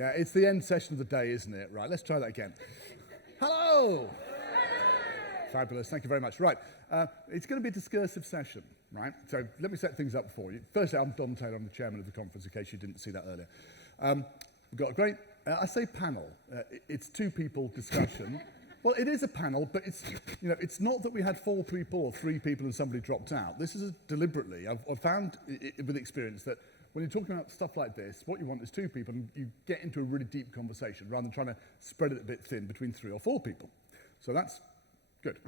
Yeah, it's the end session of the day, isn't it? Right, let's try that again. Hello! Fabulous, thank you very much. Right, it's going to be a discursive session, right? So let me set things up for you. Firstly, I'm Don Taylor, I'm the chairman of the conference, in case you didn't see that earlier. We've got a great, I say panel, it's two people discussion. Well, it is a panel, but it's not that we had 4 people or 3 people and somebody dropped out. This is deliberately, I've found with experience that when you're talking about stuff like this, what you want is 2 people and you get into a really deep conversation rather than trying to spread it a bit thin between 3 or 4 people. So that's good.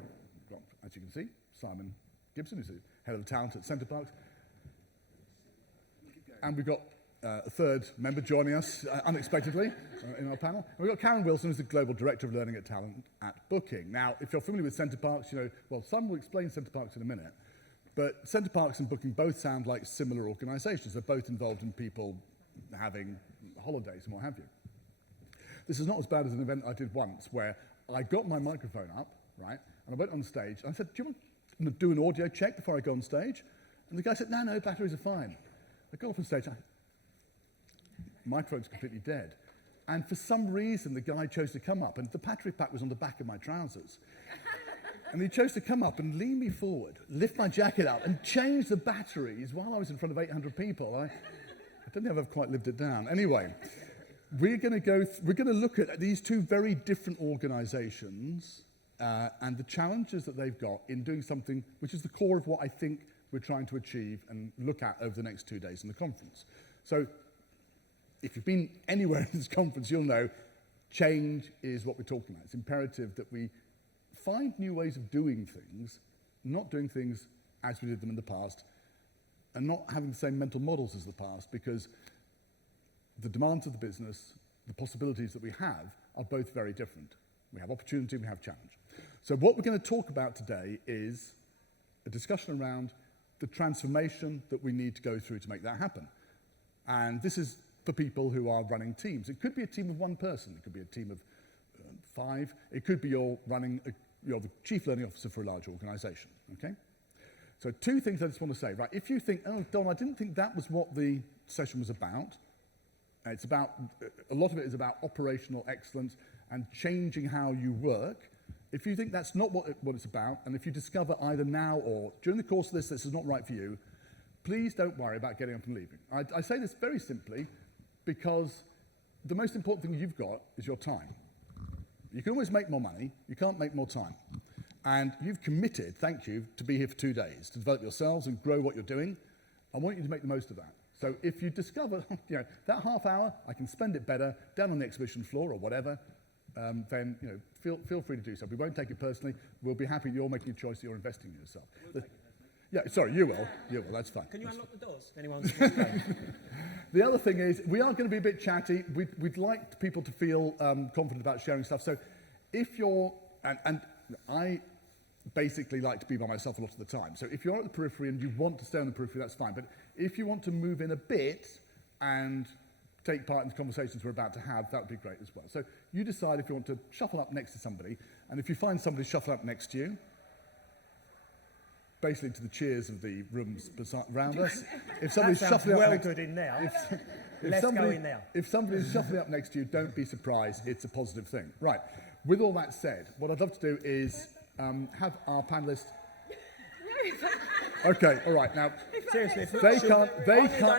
As you can see, Simon Gibson is the head of the talent at Centre Parks. And we've got a third member joining us unexpectedly in our panel. And we've got Karen Wilson, who's the Global Director of Learning at Talent at Booking. Now, if you're familiar with Centre Parks, well, Simon will explain Centre Parks in a minute, but Centre Parks and Booking both sound like similar organisations. They're both involved in people having holidays and what have you. This is not as bad as an event I did once where I got my microphone up, right, and I went on stage and I said, do you want to do an audio check before I go on stage? And the guy said, no, batteries are fine. I got off on stage, microphone's completely dead. And for some reason, the guy chose to come up, and the battery pack was on the back of my trousers. And he chose to come up and lean me forward, lift my jacket up, and change the batteries while I was in front of 800 people. I don't think I've quite lived it down. Anyway, we're going to look at these 2 very different organisations and the challenges that they've got in doing something which is the core of what I think we're trying to achieve and look at over the next 2 days in the conference. So, if you've been anywhere in this conference, you'll know change is what we're talking about. It's imperative that we find new ways of doing things, not doing things as we did them in the past, and not having the same mental models as the past, because the demands of the business, the possibilities that we have, are both very different. We have opportunity, we have challenge. So what we're going to talk about today is a discussion around the transformation that we need to go through to make that happen. And this is for people who are running teams. It could be a team of 1 person. It could be a team of 5. It could be you're the chief learning officer for a large organisation, okay? So 2 things I just want to say, right? If you think, oh, Don, I didn't think that was what the session was about. It's about, a lot of it is about operational excellence and changing how you work. If you think that's not what it's about, and if you discover either now or during the course of this is not right for you, please don't worry about getting up and leaving. I say this very simply because the most important thing you've got is your time. You can always make more money, you can't make more time. And you've committed, thank you, to be here for 2 days, to develop yourselves and grow what you're doing. I want you to make the most of that. So if you discover, that half hour, I can spend it better down on the exhibition floor or whatever, then feel free to do so. We won't take it personally. We'll be happy you're making a choice that you're investing in yourself. Yeah, sorry, you will, that's fine. Can you unlock the doors? Anyone? The other thing is, we are going to be a bit chatty. We'd like people to feel confident about sharing stuff. So if you're, and I basically like to be by myself a lot of the time. So if you're at the periphery and you want to stay on the periphery, that's fine. But if you want to move in a bit and take part in the conversations we're about to have, that would be great as well. So you decide if you want to shuffle up next to somebody, and if you find somebody shuffle up next to you, basically to the cheers of the rooms around us. If somebody's shuffling up next, good in now. If somebody's shuffling up next to you, don't be surprised. It's a positive thing. Right. With all that said, what I'd love to do is have our panelists. Okay. All right. Now, seriously, they can't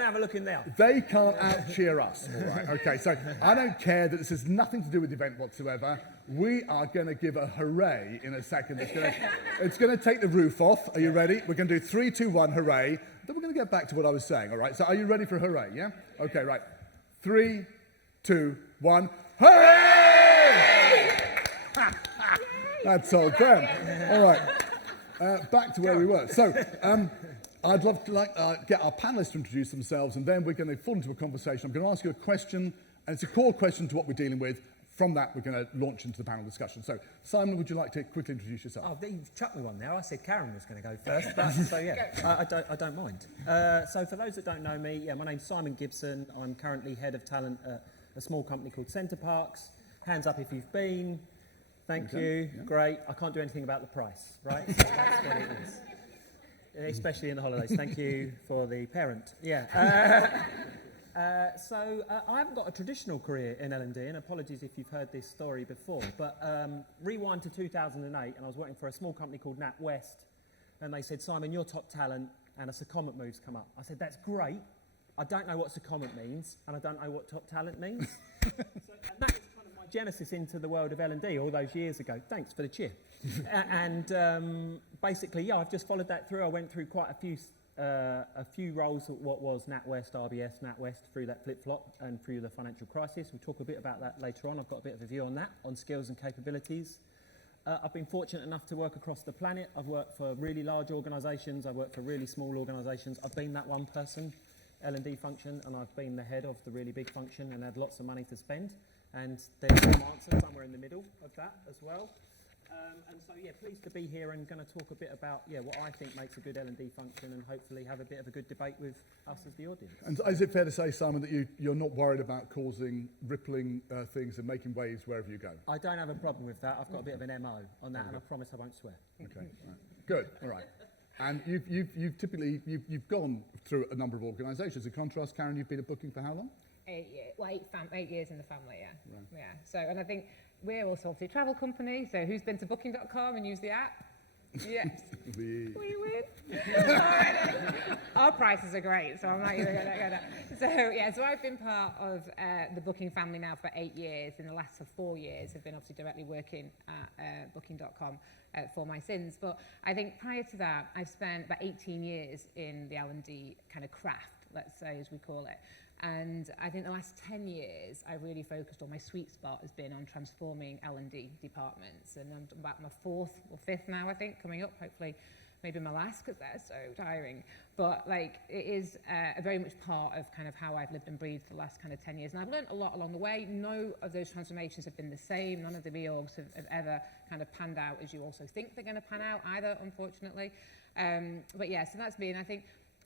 have a look in there. They can't out-cheer us. All right. Okay. So I don't care that this has nothing to do with the event whatsoever. We are going to give a hooray in a second. It's going to take the roof off. Are you ready? We're going to do 3, 2, 1, hooray. Then we're going to get back to what I was saying, all right? So are you ready for a hooray, yeah? Okay, right. 3, 2, 1, hooray! That's all done. All right. Back to where we were. So I'd love to get our panelists to introduce themselves, and then we're going to fall into a conversation. I'm going to ask you a question, and it's a core question to what we're dealing with. From that, we're going to launch into the panel discussion. So, Simon, would you like to quickly introduce yourself? Oh, you've chucked me one now. I said Karen was going to go first, but, so yeah, I don't mind. So for those that don't know me, my name's Simon Gibson. I'm currently head of talent at a small company called Centre Parks. Hands up if you've been. Thank you. Yeah. Great. I can't do anything about the price, right? So that's what it is. Especially in the holidays. Thank you for the parent. Yeah. I haven't got a traditional career in L&D, and apologies if you've heard this story before, but rewind to 2008, and I was working for a small company called NatWest, and they said, Simon, you're top talent, and a secondment move's come up. I said, that's great. I don't know what secondment means, and I don't know what top talent means. And that is kind of my genesis into the world of L&D all those years ago. Thanks for the cheer. Basically, yeah, I've just followed that through. I went through quite a few roles at what was NatWest, RBS, NatWest, through that flip-flop and through the financial crisis. We'll talk a bit about that later on. I've got a bit of a view on that, on skills and capabilities. I've been fortunate enough to work across the planet. I've worked for really large organisations. I've worked for really small organisations. I've been that one person, L&D function, and I've been the head of the really big function and had lots of money to spend. And there's some answer somewhere in the middle of that as well. And so, yeah, pleased to be here and going to talk a bit about, what I think makes a good L&D function and hopefully have a bit of a good debate with us as the audience. And is it fair to say, Simon, that you're not worried about causing rippling things and making waves wherever you go? I don't have a problem with that. I've got a bit of an MO on that, and I promise I won't swear. Okay, right. Good, all right. And you've typically gone through a number of organisations. In contrast, Karen, you've been at Booking for how long? 8 years. Well, 8 years in the family, yeah. Right. Yeah. So, and I think we're also obviously a travel company. So, who's been to Booking.com and used the app? Yes. We win. Our prices are great, so I'm not even going to go there. So, yeah, so I've been part of the Booking family now for 8 years. In the last 4 years, I've been obviously directly working at Booking.com for my sins. But I think prior to that, I've spent about 18 years in the L&D kind of craft, let's say, as we call it. And I think the last 10 years, I've really focused on my sweet spot has been on transforming L&D departments. And I'm about my 4th or 5th now, I think, coming up, hopefully maybe my last, because they're so tiring. But like, it is a very much part of kind of how I've lived and breathed for the last kind of 10 years. And I've learned a lot along the way. No of those transformations have been the same. None of the reorgs have ever kind of panned out as you also think they're going to pan out either, unfortunately. But yeah, so that's me. And I think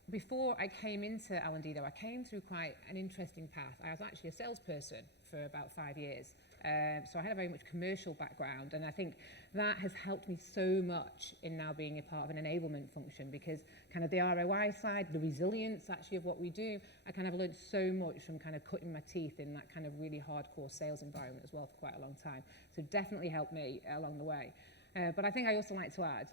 before I came into L&D, though, I came through quite an interesting path. I was actually a salesperson for about 5 years. So I had a very much commercial background, and I think that has helped me so much in now being a part of an enablement function, because kind of the ROI side, the resilience actually of what we do, I kind of learned so much from kind of cutting my teeth in that kind of really hardcore sales environment as well for quite a long time. So definitely helped me along the way. But I think I also like to add,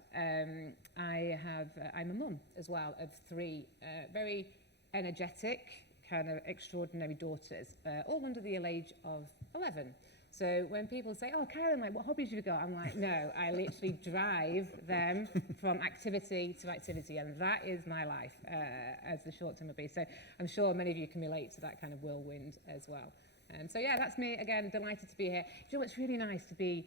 I'm a mum as well of 3 very energetic, kind of extraordinary daughters, all under the age of 11. So when people say, oh, Karen, like, what hobbies have you got? I'm like, no, I literally drive them from activity to activity, and that is my life, as the short term would be. So I'm sure many of you can relate to that kind of whirlwind as well. So yeah, that's me. Again, delighted to be here. You know, it's really nice to be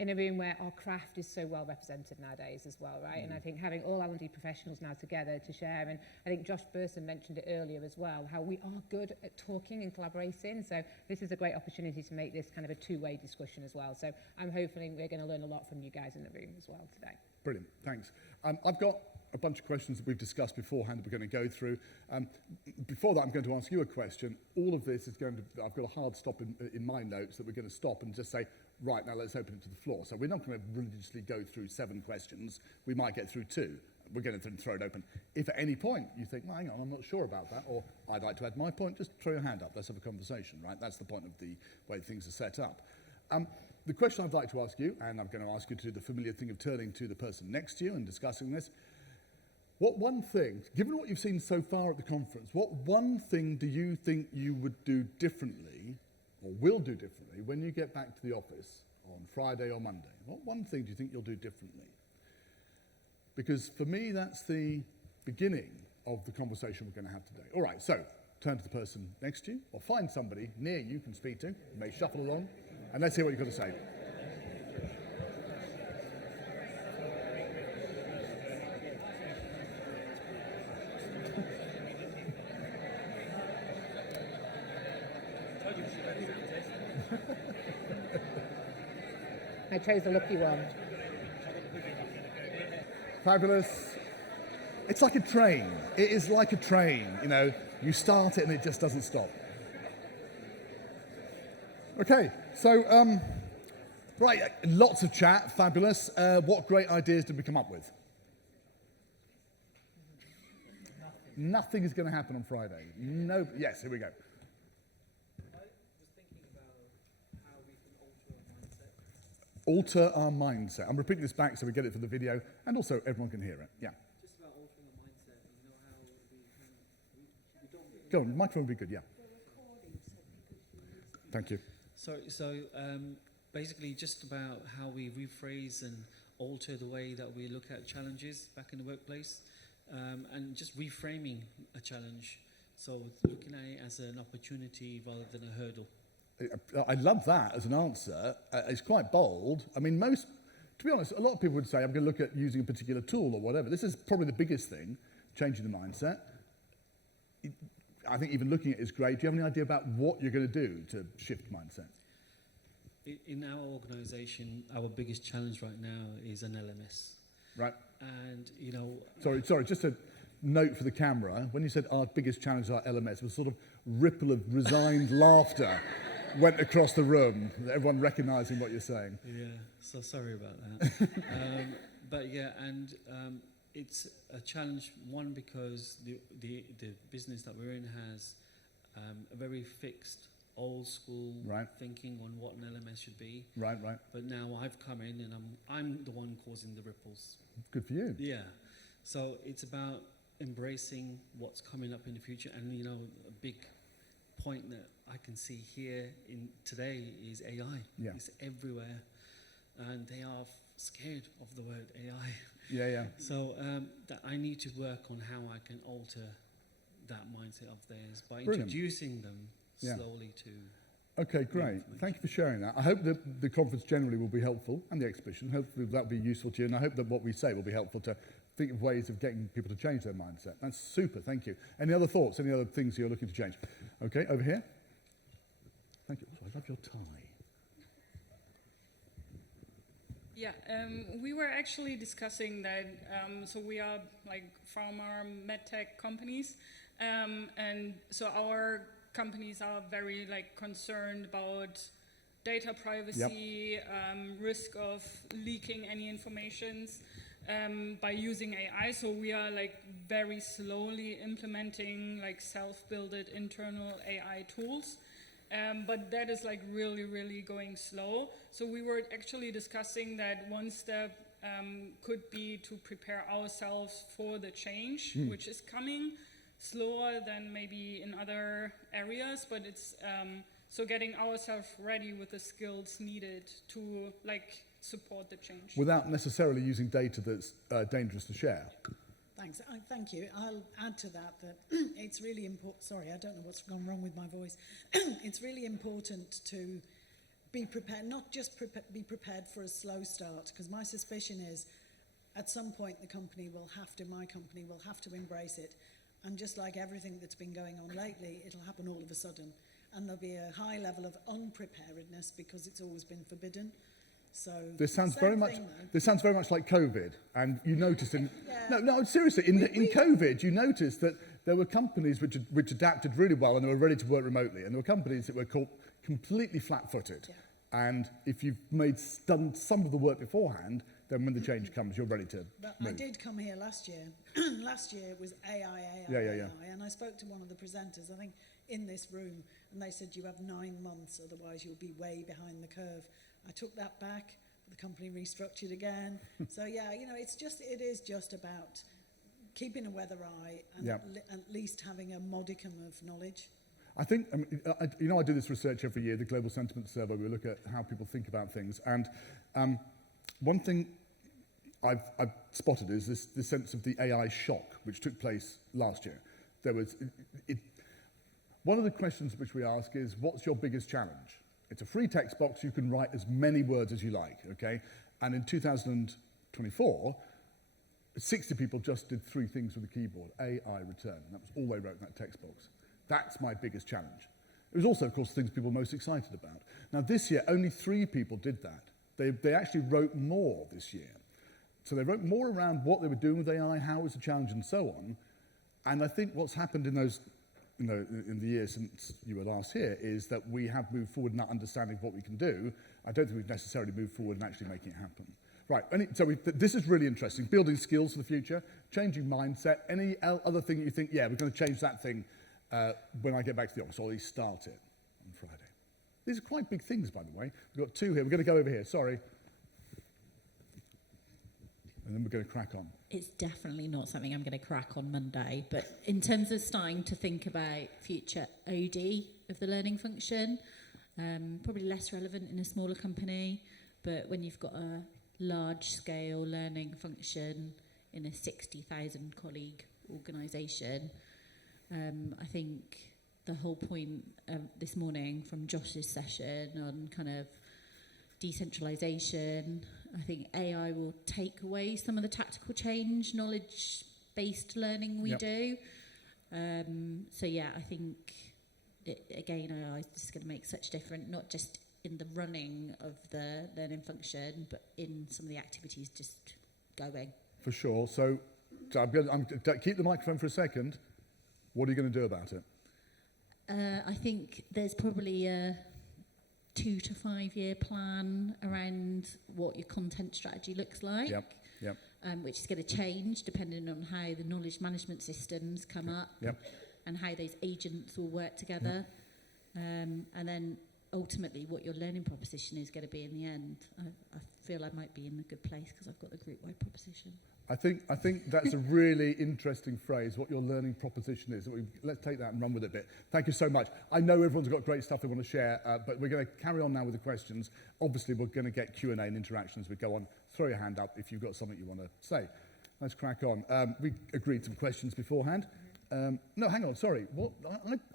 in a room where our craft is so well represented nowadays as well, right? And I think having all L&D professionals now together to share, and I think Josh Burson mentioned it earlier as well, how we are good at talking and collaborating. So this is a great opportunity to make this kind of a two-way discussion as well. So I'm hoping we're going to learn a lot from you guys in the room as well today. Brilliant, thanks. I've got a bunch of questions that we've discussed beforehand that we're going to go through. Before that, I'm going to ask you a question. All of this is going to, I've got a hard stop in my notes that we're going to stop and just say, right, now let's open it to the floor. So we're not going to religiously go through 7 questions. We might get through 2. We're going to throw it open. If at any point you think, well, hang on, I'm not sure about that, or I'd like to add my point, just throw your hand up. Let's have a conversation, right? That's the point of the way things are set up. The question I'd like to ask you, and I'm going to ask you to do the familiar thing of turning to the person next to you and discussing this. What one thing, given what you've seen so far at the conference, what one thing do you think you would do differently, or will do differently, when you get back to the office on Friday or Monday? What one thing do you think you'll do differently? Because for me, that's the beginning of the conversation we're going to have today. All right, so turn to the person next to you, or find somebody near you can speak to. You may shuffle along, and let's hear what you've got to say. I chose the lucky one. Fabulous. It's like a train. It is like a train, you know. You start it and it just doesn't stop. Okay, so, right, lots of chat, fabulous. What great ideas did we come up with? Nothing is going to happen on Friday. No. Yes, here we go. I was thinking about how we can alter our mindset. Alter our mindset. I'm repeating this back so we get it for the video, and also everyone can hear it. Yeah. Just about altering our mindset. You know how we don't really. Go on, the microphone would be good, yeah. Thank you. So basically, just about how we rephrase and alter the way that we look at challenges back in the workplace, and just reframing a challenge. So looking at it as an opportunity rather than a hurdle. I love that as an answer. It's quite bold. I mean, to be honest, a lot of people would say, I'm going to look at using a particular tool or whatever. This is probably the biggest thing, changing the mindset. I think even looking at it is great. Do you have any idea about what you're going to do to shift mindset? In our organisation, our biggest challenge right now is an LMS. Right. And, Sorry, just a note for the camera. When you said our biggest challenge is our LMS, was sort of ripple of resigned laughter went across the room, everyone recognising what you're saying. Yeah, so sorry about that. But yeah, and it's a challenge, one, because the business that we're in has a very fixed, old school thinking on what an LMS should be. Right. But now I've come in and I'm the one causing the ripples. Good for you. Yeah. So it's about embracing what's coming up in the future, and a big point that I can see here in today is AI. Yeah. It's everywhere, and they are scared of the word AI. Yeah. So that I need to work on how I can alter that mindset of theirs by Brilliant. introducing them slowly to. Okay, great. Thank you for sharing that. I hope that the conference generally will be helpful, and the exhibition. Hopefully that will be useful to you, and I hope that what we say will be helpful to think of ways of getting people to change their mindset. That's super, thank you. Any other thoughts, any other things you're looking to change? Okay, over here. Thank you. Oh, I love your tie. Yeah, we were actually discussing that, so we are like pharma, medtech companies, and so our companies are very concerned about data privacy, risk of leaking any informations by using AI. So we are very slowly implementing self-built internal AI tools. But that is really, really going slow. So we were actually discussing that one step could be to prepare ourselves for the change, which is coming slower than maybe in other areas, but it's so getting ourselves ready with the skills needed to support the change. Without necessarily using data that's dangerous to share. Thanks. Thank you. I'll add to that it's really important. Sorry, I don't know what's gone wrong with my voice. It's really important to be prepared, not just be prepared for a slow start, because my suspicion is at some point my company will have to embrace it. And just like everything that's been going on lately, it'll happen all of a sudden. And there'll be a high level of unpreparedness because it's always been forbidden. So this sounds very much like COVID, and you noticed no, seriously, in COVID, you noticed that there were companies which adapted really well and they were ready to work remotely, and there were companies that were completely flat-footed. Yeah. And if you've done some of the work beforehand, then when the change comes, you're ready to But move. I did come here last year. Last year it was AI, and I spoke to one of the presenters, I think, in this room, and they said you have 9 months, otherwise you'll be way behind the curve. I took that back, the company restructured again. So yeah, it is just about keeping a weather eye and at least having a modicum of knowledge. I think, I do this research every year, the Global Sentiment Survey. We look at how people think about things. And one thing I've spotted is this sense of the AI shock, which took place last year. One of the questions which we ask is, what's your biggest challenge? It's a free text box. You can write as many words as you like, okay? And in 2024, 60 people just did 3 things with the keyboard, AI return. And that was all they wrote in that text box. That's my biggest challenge. It was also, of course, things people were most excited about. Now, this year, only 3 people did that. They actually wrote more this year. So they wrote more around what they were doing with AI, how it was a challenge, and so on. And I think what's happened in the year since you were last here is that we have moved forward in that understanding of what we can do. I don't think we've necessarily moved forward in actually making it happen. Right, this is really interesting. Building skills for the future, changing mindset. Any other thing that you think, yeah, we're going to change that thing when I get back to the office, or at least start it on Friday? These are quite big things, by the way. We've got two here. We're going to go over here, sorry. And then we're going to crack on. It's definitely not something I'm going to crack on Monday, but in terms of starting to think about future OD of the learning function, probably less relevant in a smaller company, but when you've got a large-scale learning function in a 60,000 colleague organisation, I think the whole point this morning from Josh's session on kind of decentralisation, I think AI will take away some of the tactical change, knowledge-based learning we do. So yeah, I think, again, AI is just going to make such a difference, not just in the running of the learning function, but in some of the activities just going. For sure. So I'm keep the microphone for a second. What are you going to do about it? I think there's probably a 2 to 5 year plan around what your content strategy looks like. Yep. Which is going to change depending on how the knowledge management systems come up and how those agents all work together. And then ultimately what your learning proposition is going to be in the end. I feel I might be in a good place because I've got the group-wide proposition. I think that's a really interesting phrase, what your learning proposition is. Let's take that and run with it a bit. Thank you so much. I know everyone's got great stuff they want to share, but we're going to carry on now with the questions. Obviously, we're going to get Q&A and interaction as we go on. Throw your hand up if you've got something you want to say. Let's crack on. We agreed some questions beforehand. No, hang on, sorry.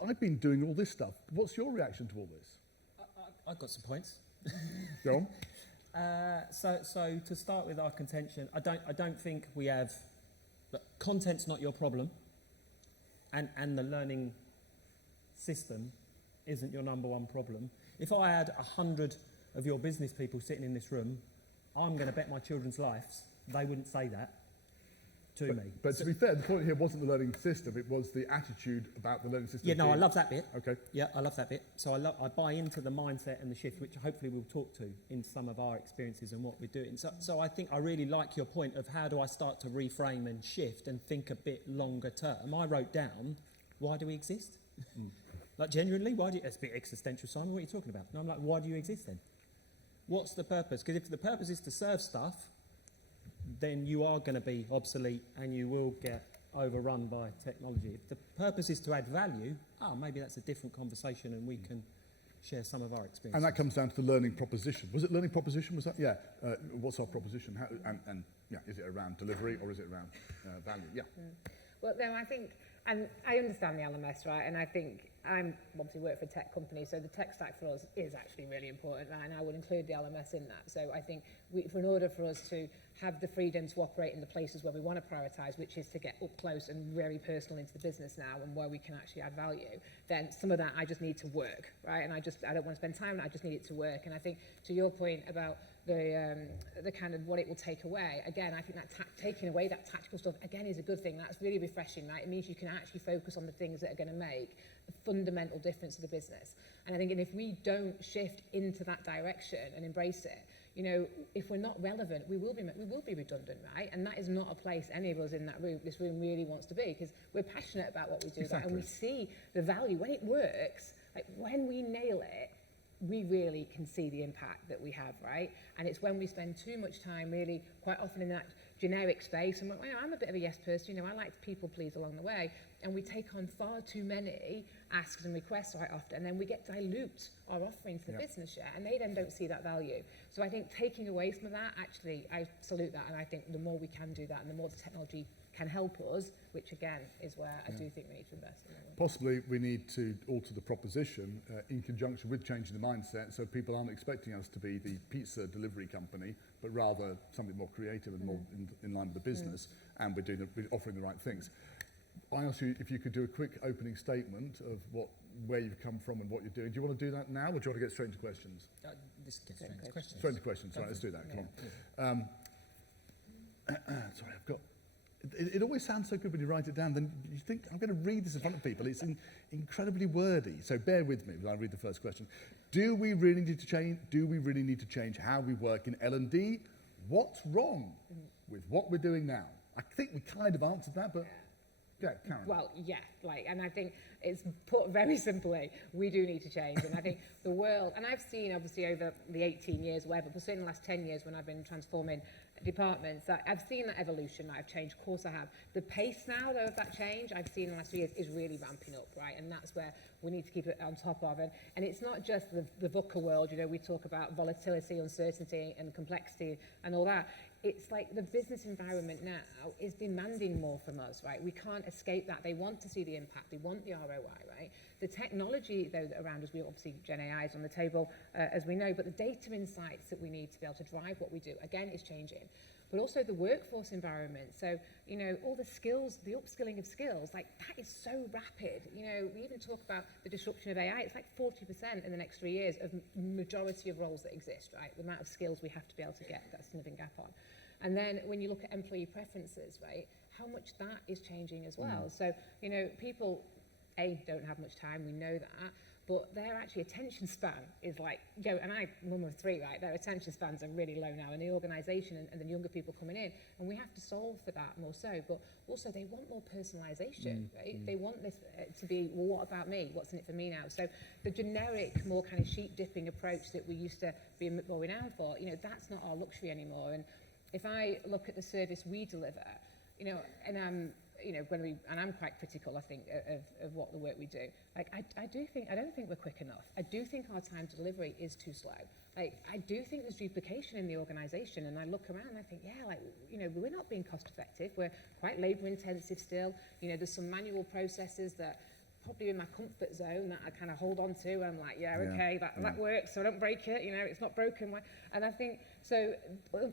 I've been doing all this stuff. What's your reaction to all this? I've got some points. Go on. So to start with our contention, I don't think we have. Look, content's not your problem, and the learning system isn't your number one problem. If I had 100 of your business people sitting in this room, I'm going to bet my children's lives they wouldn't say that to me. But to be fair, the point here wasn't the learning system, it was the attitude about the learning system. Yeah, no, I love that bit. Okay. Yeah, I love that bit. So I buy into the mindset and the shift, which hopefully we'll talk to in some of our experiences and what we're doing. So I think I really like your point of how do I start to reframe and shift and think a bit longer term. I wrote down, why do we exist? Like genuinely, it's a bit existential, Simon, what are you talking about? And I'm like, why do you exist then? What's the purpose? Because if the purpose is to serve stuff, then you are going to be obsolete and you will get overrun by technology. If the purpose is to add value, maybe that's a different conversation and we can share some of our experiences. And that comes down to the learning proposition. Was it learning proposition? Was that? Yeah. What's our proposition? How, and is it around delivery or is it around value? Yeah. Well, no, I think, and I understand the LMS, right? And I think I'm obviously work for a tech company, so the tech stack for us is actually really important, right? And I would include the LMS in that. So I think in order for us to have the freedom to operate in the places where we want to prioritise, which is to get up close and very personal into the business now and where we can actually add value, then some of that I just need to work, right? And I don't want to spend time, I just need it to work. And I think to your point about the kind of what it will take away, again, I think that taking away that tactical stuff, again, is a good thing. That's really refreshing, right? It means you can actually focus on the things that are going to make a fundamental difference to the business. And I think if we don't shift into that direction and embrace it, you know, if we're not relevant, we will be redundant, right? And that is not a place any of us in this room really wants to be, because we're passionate about what we do, exactly. And we see the value when it works. Like when we nail it, we really can see the impact that we have, right? And it's when we spend too much time really quite often in that generic space, and I'm a bit of a yes person, you know, I like to people please along the way, and we take on far too many asks and requests quite often, and then we get dilute our offering to the business share, and they then don't see that value. So I think taking away some of that, actually, I salute that, and I think the more we can do that, and the more the technology can help us, which again is where I do think we need to invest in. Possibly we need to alter the proposition in conjunction with changing the mindset, so people aren't expecting us to be the pizza delivery company, but rather something more creative and more in line with the business, and we're offering the right things. I asked you if you could do a quick opening statement of where you've come from and what you're doing. Do you want to do that now, or do you want to get straight into questions? Let's get straight into questions. Straight into questions. Right, let's do that. Come on. Sorry, I've got... It always sounds so good when you write it down, then you think, I'm going to read this in front of people. It's incredibly wordy, so bear with me when I read the first question. Do we really need to change how we work in L&D? what's wrong with what we're doing now? I think we kind of answered that, but yeah, Karen. Well, yeah, like, and I think it's put very simply, we do need to change. And I think the world, and I've seen obviously over the 18 years, whatever, but certainly the last 10 years when I've been transforming departments, that I've seen that evolution, that I've changed, of course I have. The pace now, though, of that change I've seen in the last few years is really ramping up, right? And that's where we need to keep it on top of. And it's not just the VUCA world, you know, we talk about volatility, uncertainty and complexity and all that. It's like the business environment now is demanding more from us, right? We can't escape that. They want to see the impact. They want the ROI, right? The technology, though, around us, we obviously, Gen AI is on the table, as we know, but the data insights that we need to be able to drive what we do, again, is changing. But also the workforce environment. So, you know, all the skills, the upskilling of skills, like that is so rapid. You know, we even talk about the disruption of AI. It's like 40% in the next 3 years of majority of roles that exist, right? The amount of skills we have to be able to get that significant gap on. And then when you look at employee preferences, right, how much that is changing as well. So, you know, people, don't have much time, we know that, but their actually attention span is like, and I'm mum of 3, right, their attention spans are really low now in the organisation and the younger people coming in, and we have to solve for that more so, but also they want more personalisation, right? They want this to be, well, what about me? What's in it for me now? So the generic, more kind of sheep dipping approach that we used to be more renowned for, you know, that's not our luxury anymore. And if I look at the service we deliver, you know, and you know, and I'm quite critical, I think, of what the work we do. Like, I don't think we're quick enough. I do think our time to delivery is too slow. Like, I do think there's duplication in the organisation, and I look around and I think, yeah, like, you know, we're not being cost effective. We're quite labour intensive still. You know, there's some manual processes that probably in my comfort zone that I kind of hold on to, and I'm like, okay, that works, so I don't break it, you know, it's not broken. And I think, so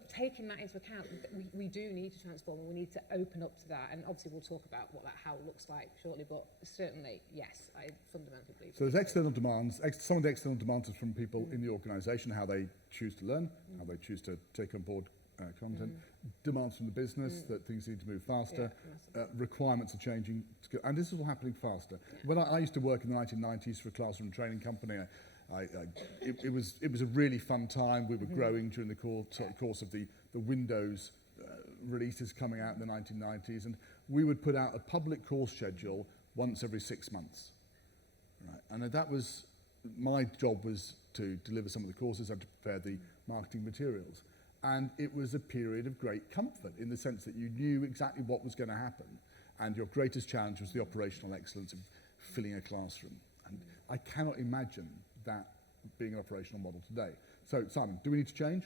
taking that into account, we do need to transform, and we need to open up to that, and obviously we'll talk about how it looks like shortly, but certainly, yes, I fundamentally believe. So there's external demands, some of the external demands are from people in the organisation, how they choose to learn, how they choose to take on board content, demands from the business that things need to move faster, requirements are changing, and this is all happening faster. When I used to work in the 1990s for a classroom training company, it was a really fun time. We were growing during the course of the Windows releases coming out in the 1990s, and we would put out a public course schedule once every 6 months. Right? And that was, my job was to deliver some of the courses and to prepare the marketing materials. And it was a period of great comfort in the sense that you knew exactly what was going to happen. And your greatest challenge was the operational excellence of filling a classroom. And I cannot imagine that being an operational model today. So, Simon, do we need to change?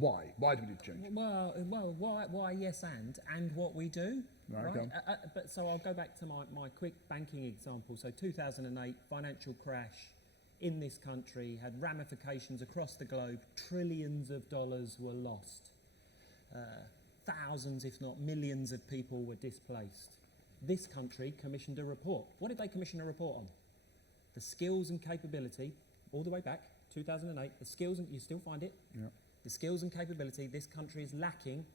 Why? Why do we need to change? Well, why yes, and what we do. Right. But so I'll go back to my quick banking example. So 2008, financial crash in this country had ramifications across the globe. Trillions of dollars were lost. Thousands, if not millions of people were displaced. This country commissioned a report. What did they commission a report on? The skills and capability, all the way back, 2008, the skills, and you still find it, the skills and capability this country is lacking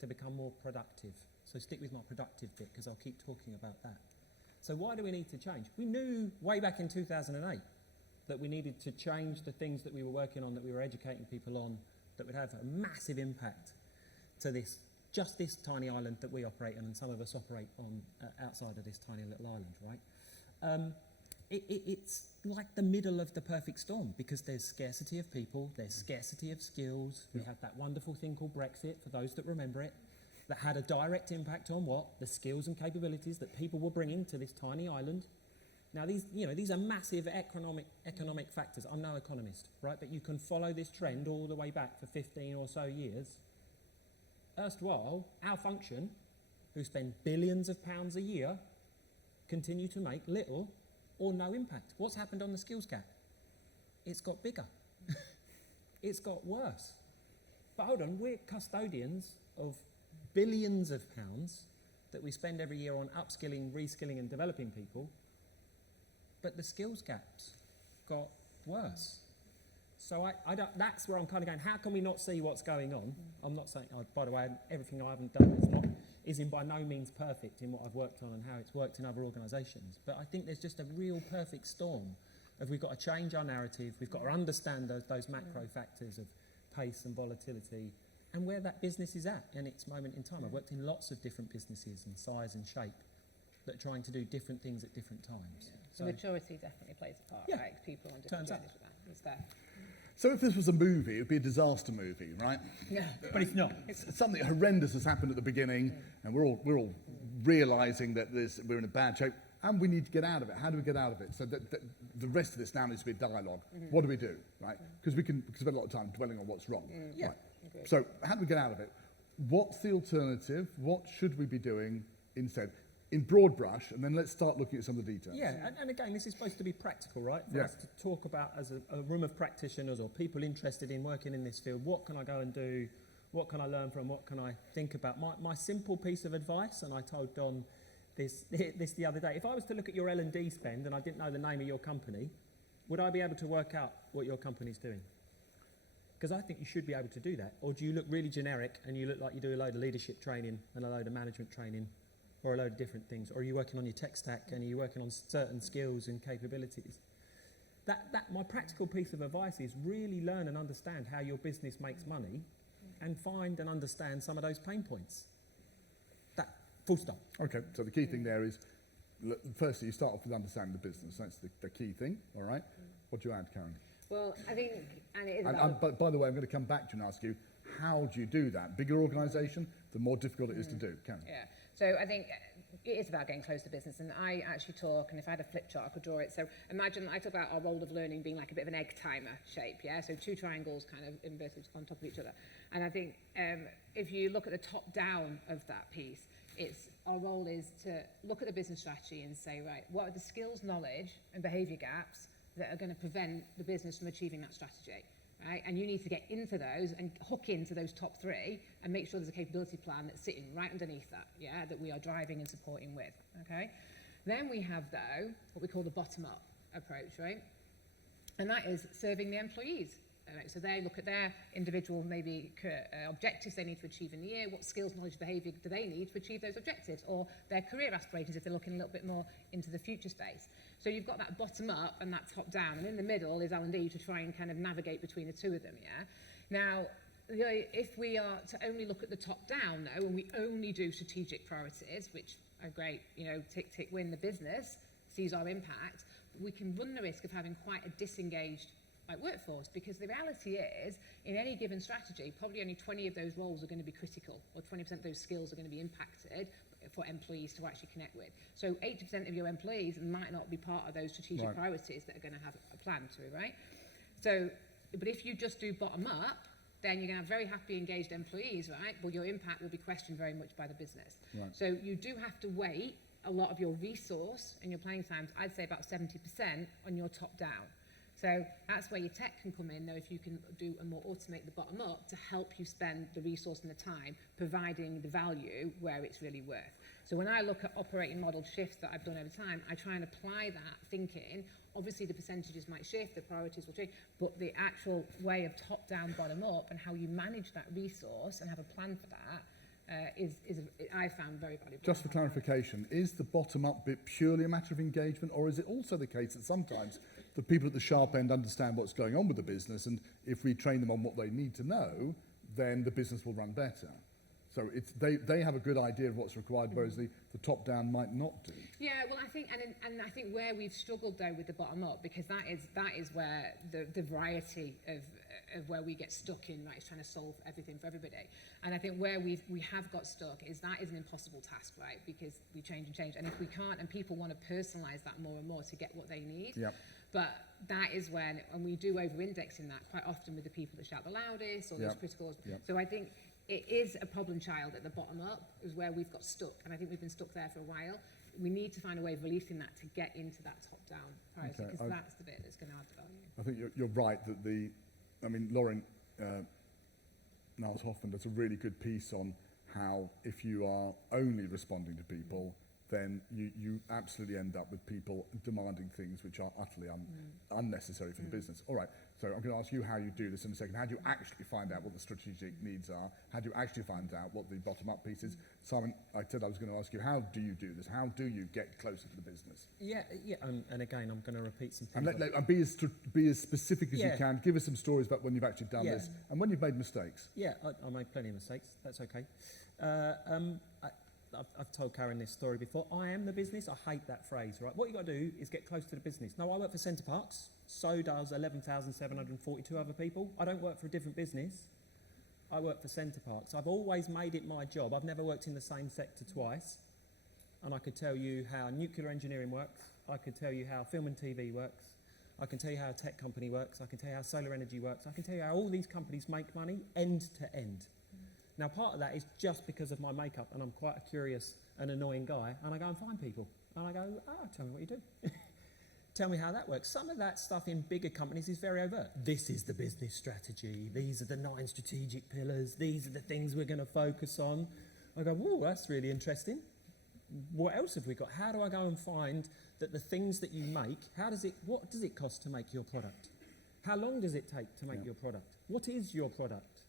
to become more productive. So stick with my productive bit, because I'll keep talking about that. So why do we need to change? We knew way back in 2008 that we needed to change the things that we were working on, that we were educating people on, that would have a massive impact to just this tiny island that we operate on, and some of us operate on outside of this tiny little island, right? It's like the middle of the perfect storm, because there's scarcity of people, there's scarcity of skills. We have that wonderful thing called Brexit, for those that remember it, that had a direct impact on what? The skills and capabilities that people were bringing to this tiny island. Now, these are massive economic factors. I'm no economist, right? But you can follow this trend all the way back for 15 or so years. Erstwhile, our function, who spend billions of pounds a year, continue to make little or no impact. What's happened on the skills gap? It's got bigger. It's got worse. But hold on, we're custodians of billions of pounds that we spend every year on upskilling, reskilling and developing people. But the skills gaps got worse. So that's where I'm kind of going, how can we not see what's going on? I'm not saying, by the way, everything I haven't done is by no means perfect in what I've worked on and how it's worked in other organisations. But I think there's just a real perfect storm of we've got to change our narrative, we've got to understand those macro factors of pace and volatility, and where that business is at in its moment in time. I've worked in lots of different businesses and size and shape that are trying to do different things at different times. So maturity definitely plays a part, right? 'Cause people on different Turns journeys with that. It's there. So if this was a movie, it would be a disaster movie, right? Yeah. But it's not. Something horrendous has happened at the beginning, and we're all realising that we're in a bad shape, and we need to get out of it. How do we get out of it? So the rest of this now needs to be a dialogue. What do we do, right? Because we can spend a lot of time dwelling on what's wrong. Yeah. Right. So how do we get out of it? What's the alternative? What should we be doing instead? In broad brush, and then let's start looking at some of the details. Yeah, and again, this is supposed to be practical, right? For Yeah. us to talk about as a room of practitioners or people interested in working in this field, what can I go and do? What can I learn from? What can I think about? My simple piece of advice, and I told Don this the other day, if I was to look at your L&D spend and I didn't know the name of your company, would I be able to work out what your company's doing? Because I think you should be able to do that. Or do you look really generic and you look like you do a load of leadership training and a load of management training, or a load of different things? Or are you working on your tech stack and are you working on certain skills and capabilities? My practical piece of advice is really learn and understand how your business makes money and find and understand some of those pain points. That, full stop. Okay, so the key thing there is, firstly, you start off with understanding the business. That's the key thing, all right? What do you add, Karen? Well, I think, and it is But by the way, I'm going to come back to you and ask you, how do you do that? Bigger organisation, the more difficult it is to do. Karen? Yeah. So I think it is about getting close to business, and I actually talk, and if I had a flip chart, I could draw it. So imagine I talk about our role of learning being like a bit of an egg timer shape, yeah? So two triangles kind of inverted on top of each other. And I think if you look at the top down of that piece, our role is to look at the business strategy and say, right, what are the skills, knowledge, and behaviour gaps that are going to prevent the business from achieving that strategy? Right? And you need to get into those and hook into those top three and make sure there's a capability plan that's sitting right underneath that, yeah, that we are driving and supporting with, okay? Then we have, though, what we call the bottom-up approach, right? And that is serving the employees. Right? So they look at their individual, maybe, objectives they need to achieve in the year, what skills, knowledge, behaviour do they need to achieve those objectives, or their career aspirations if they're looking a little bit more into the future space. So you've got that bottom up and that top down, and in the middle is L&D to try and kind of navigate between the two of them, yeah? Now, if we are to only look at the top down, though, and we only do strategic priorities, which are great, you know, tick, tick, win the business, sees our impact, we can run the risk of having quite a disengaged workforce, because the reality is, in any given strategy, probably only 20 of those roles are going to be critical, or 20% of those skills are going to be impacted for employees to actually connect with. So 80% of your employees might not be part of those strategic priorities that are going to have a plan to, right? So, but if you just do bottom up, then you're going to have very happy, engaged employees, right? But your impact will be questioned very much by the business. Right. So you do have to weight a lot of your resource and your planning times, I'd say about 70% on your top down. So that's where your tech can come in, though, if you can do a more automate the bottom up to help you spend the resource and the time providing the value where it's really worth. So when I look at operating model shifts that I've done over time, I try and apply that thinking. Obviously, the percentages might shift, the priorities will change, but the actual way of top down, bottom up, and how you manage that resource and have a plan for that I found very valuable. Just for clarification, is the bottom-up bit purely a matter of engagement, or is it also the case that sometimes the people at the sharp end understand what's going on with the business, and if we train them on what they need to know, then the business will run better? So it's they have a good idea of what's required, whereas the top-down might not do. Yeah, well, I think, and I think where we've struggled, though, with the bottom-up, because that is where the variety of where we get stuck in, right, is trying to solve everything for everybody. And I think where we have got stuck is that is an impossible task, right, because we change and change. And if we can't, and people want to personalise that more and more to get what they need. Yep. But that is when, and we do over-index in that quite often with the people that shout the loudest or those criticals. Yep. So I think it is a problem child at the bottom up, is where we've got stuck, and I think we've been stuck there for a while. We need to find a way of releasing that to get into that top-down priority, because that's the bit that's going to add the value. I think you're right that Lauren Niles Hoffman does a really good piece on how if you are only responding to people, then you absolutely end up with people demanding things which are utterly unnecessary for the business. All right, so I'm going to ask you how you do this in a second. How do you actually find out what the strategic needs are? How do you actually find out what the bottom-up piece is? Simon, I said I was going to ask you, how do you do this? How do you get closer to the business? Yeah, and again, I'm going to repeat some And things. be as specific as you can. Give us some stories about when you've actually done Yeah. this and when you've made mistakes. Yeah, I made plenty of mistakes. That's okay. I've told Karen this story before. I am the business. I hate that phrase, right? What you've got to do is get close to the business. No, I work for Centre Parks. So does 11,742 other people. I don't work for a different business. I work for Centre Parks. I've always made it my job. I've never worked in the same sector twice. And I could tell you how nuclear engineering works. I could tell you how film and TV works. I can tell you how a tech company works. I can tell you how solar energy works. I can tell you how all these companies make money end to end. Now, part of that is just because of my makeup, and I'm quite a curious and annoying guy, and I go and find people. And I go, tell me what you do. Tell me how that works. Some of that stuff in bigger companies is very overt. This is the business strategy. These are the 9 strategic pillars. These are the things we're going to focus on. I go, whoa, that's really interesting. What else have we got? How do I go and find that the things that you make, what does it cost to make your product? How long does it take to make your product? What is your product?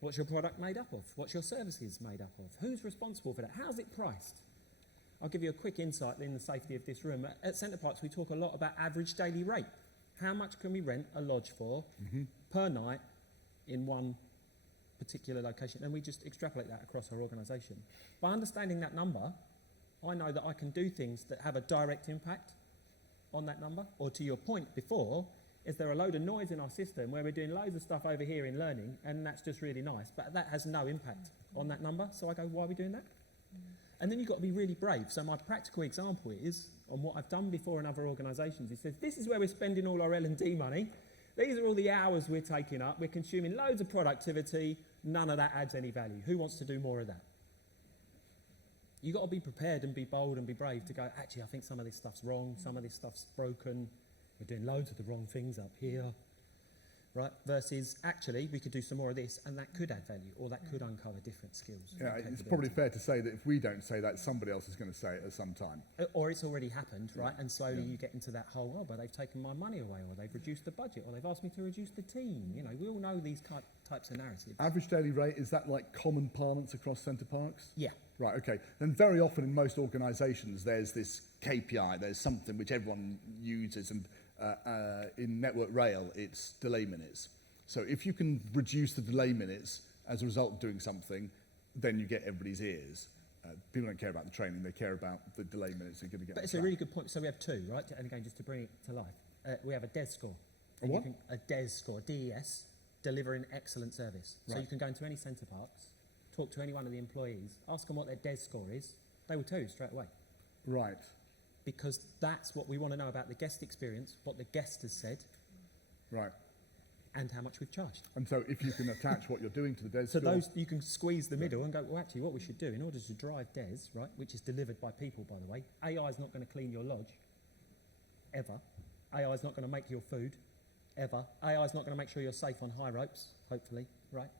What's your product made up of? What's your services made up of? Who's responsible for that? How's it priced? I'll give you a quick insight in the safety of this room. At Centre Parks, we talk a lot about average daily rate. How much can we rent a lodge for per night in one particular location? And we just extrapolate that across our organisation. By understanding that number, I know that I can do things that have a direct impact on that number. Or to your point before, is there a load of noise in our system where we're doing loads of stuff over here in learning, and that's just really nice, but that has no impact on that number. So I go, why are we doing that? And then you've got to be really brave. So my practical example is, on what I've done before in other organisations, it says, this is where we're spending all our L&D money. These are all the hours we're taking up. We're consuming loads of productivity. None of that adds any value. Who wants to do more of that? You've got to be prepared and be bold and be brave to go, actually, I think some of this stuff's wrong. Some of this stuff's broken. We're doing loads of the wrong things up here, right? Versus, actually, we could do some more of this, and that could add value, or that could uncover different skills. Yeah, it's probably fair to say that if we don't say that, somebody else is going to say it at some time. Or it's already happened, right? And slowly you get into that whole, oh, but they've taken my money away, or they've reduced the budget, or they've asked me to reduce the team. You know, we all know these types of narratives. Average daily rate, is that like common parlance across Centre Parks? Yeah. Right, okay. Then very often in most organisations, there's this KPI, there's something which everyone uses, and in Network Rail, it's delay minutes. So if you can reduce the delay minutes as a result of doing something, then you get everybody's ears. People don't care about the training, they care about the delay minutes they're going to get. But it's a really good point. So we have 2, right? And again, just to bring it to life, we have a DES score. A what? A DES score, DES, delivering excellent service. Right. So you can go into any Centre Parks, talk to any one of the employees, ask them what their DES score is, they will tell you straight away. Right. Because that's what we want to know about the guest experience, what the guest has said, Right. and how much we've charged. And so if you can attach what you're doing to the DES So score, those, you can squeeze the middle and go, well, actually, what we should do in order to drive DES, right, which is delivered by people, by the way, AI is not going to clean your lodge, ever. AI is not going to make your food, ever. AI is not going to make sure you're safe on high ropes, hopefully, right?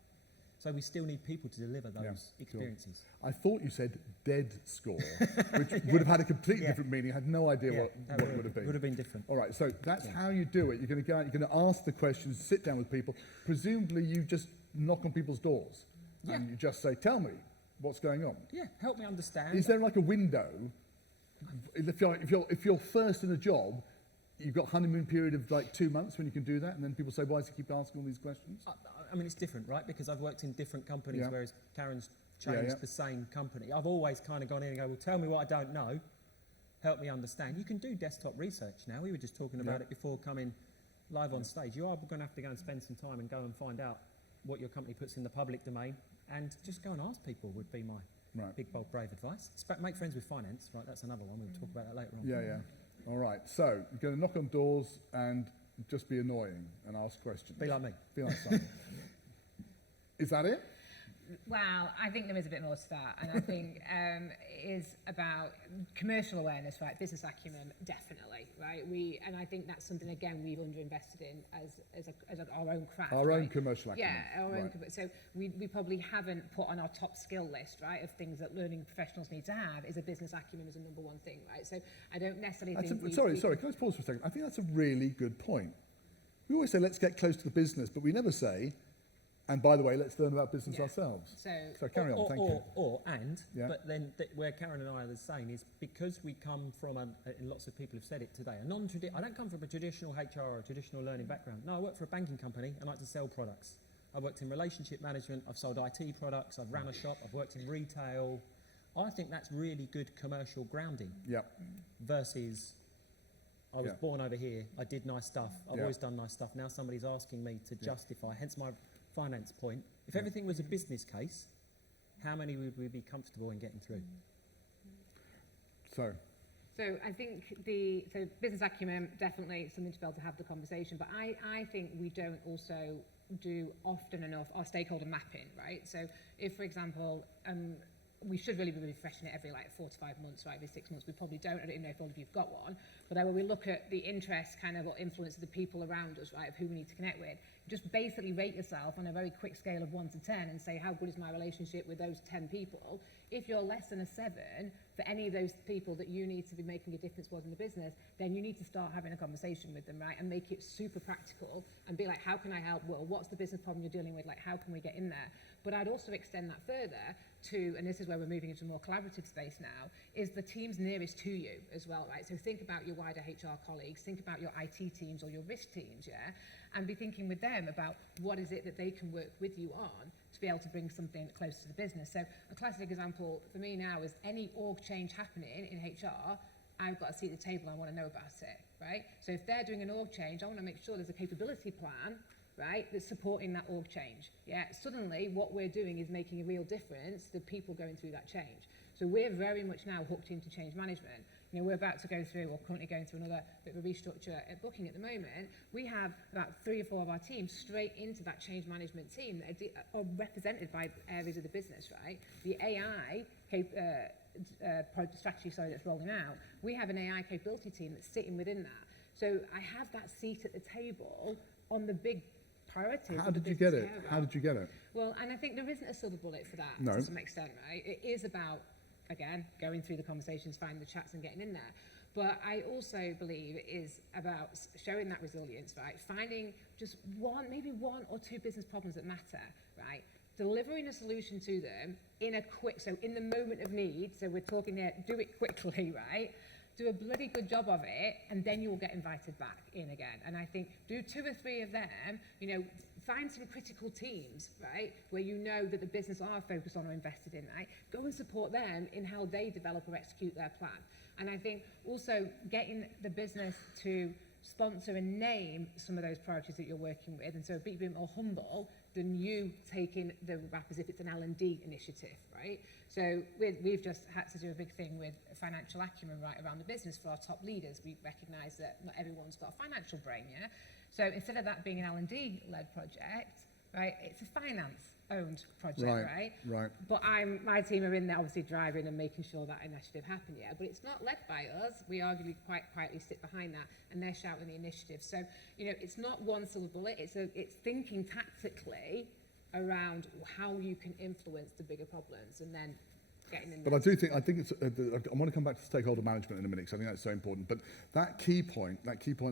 So we still need people to deliver those experiences. Sure. I thought you said dead score, which would have had a completely different meaning. I had no idea what it would have been. Would have been different. All right, so that's how you do it. You're going to go out, you're going to ask the questions, sit down with people. Presumably you just knock on people's doors and you just say, tell me what's going on. Yeah, help me understand. Is there like a window? If you're first in a job, you've got honeymoon period of like 2 months when you can do that, and then people say, why does he keep asking all these questions? I mean, it's different, right? Because I've worked in different companies, whereas Karen's Yeah, changed yeah. the same company. I've always kind of gone in and go, well, tell me what I don't know, help me understand. You can do desktop research now. We were just talking about it before coming live on stage. You are going to have to go and spend some time and go and find out what your company puts in the public domain, and just go and ask people would be my big, bold, brave advice. Make friends with finance, right? That's another one. We'll talk about that later on. Yeah, yeah. All right, so you're going to knock on doors and just be annoying and ask questions. Be like me. Be like Simon. Is that it? Well, I think there is a bit more to that, and I think it is about commercial awareness, right? Business acumen, definitely, right? And I think that's something again we've underinvested in as our own craft. Our own right? commercial acumen. Yeah, our own. So we probably haven't put on our top skill list, right, of things that learning professionals need to have is a business acumen as a number one thing, right? So I don't necessarily think. Sorry, can I just pause for a second? I think that's a really good point. We always say let's get close to the business, but we never say, and by the way, let's learn about business ourselves. So carry on, thank you. But then where Karen and I are the same is because we come from, and lots of people have said it today, I don't come from a traditional HR or a traditional learning background. No, I work for a banking company. I like to sell products. I've worked in relationship management. I've sold IT products. I've ran a shop. I've worked in retail. I think that's really good commercial grounding. Yep. Versus, I was born over here. I did nice stuff. I've always done nice stuff. Now somebody's asking me to justify. Hence my finance point. If everything was a business case, how many would we be comfortable in getting through? So I think business acumen, definitely something to be able to have the conversation, but I think we don't also do often enough our stakeholder mapping, right? So if, for example, we should really be refreshing it every 4 to 5 months, right? Every 6 months. We probably don't. I don't even know if all of you've got one. But then when we look at the interest, kind of what influence of the people around us, right, of who we need to connect with, just basically rate yourself on a very quick scale of 1 to 10 and say, how good is my relationship with those 10 people? If you're less than a 7 for any of those people that you need to be making a difference with in the business, then you need to start having a conversation with them, right? And make it super practical and be like, how can I help? Well, what's the business problem you're dealing with? Like, how can we get in there? But I'd also extend that further to, and this is where we're moving into a more collaborative space now, is the teams nearest to you as well, right? So think about your wider HR colleagues, think about your IT teams or your risk teams, yeah? And be thinking with them about what is it that they can work with you on to be able to bring something close to the business. So a classic example for me now is any org change happening in HR, I've got a seat at the table, I want to know about it, right? So if they're doing an org change, I want to make sure there's a capability plan, right, that's supporting that org change. Yeah, suddenly what we're doing is making a real difference to people going through that change. So we're very much now hooked into change management. You know, we're about to go through, or currently going through another bit of a restructure at Booking at the moment. We have about 3 or 4 of our teams straight into that change management team that are represented by areas of the business, right? The AI strategy, that's rolling out. We have an AI capability team that's sitting within that. So I have that seat at the table on the big priorities. How did you get it? How did you get it? Well, and I think there isn't a silver bullet for that No. to some extent, right? It is about, again, going through the conversations, finding the chats and getting in there. But I also believe it is about showing that resilience, right? Finding just maybe one or two business problems that matter, right? Delivering a solution to them in in the moment of need, so we're talking there, do it quickly, right? Do a bloody good job of it, and then you will get invited back in again. And I think do 2 or 3 of them, find some critical teams, right, where you know that the business are focused on or invested in, right? Go and support them in how they develop or execute their plan. And I think also getting the business to sponsor and name some of those priorities that you're working with, and so be a bit more humble than you taking the rap as if it's an L&D initiative, right? So we've just had to do a big thing with financial acumen right around the business for our top leaders. We recognise that not everyone's got a financial brain, yeah? So instead of that being an L&D-led project, right, it's a finance-owned project, right? Right. But my team are in there obviously driving and making sure that initiative happens, yeah? But it's not led by us. We arguably quite quietly sit behind that, and they're shouting the initiative. So, it's not one silver bullet. It's thinking tactically around how you can influence the bigger problems and then getting in there. But I think it's, I want to come back to stakeholder management in a minute, because I think that's so important. But that key point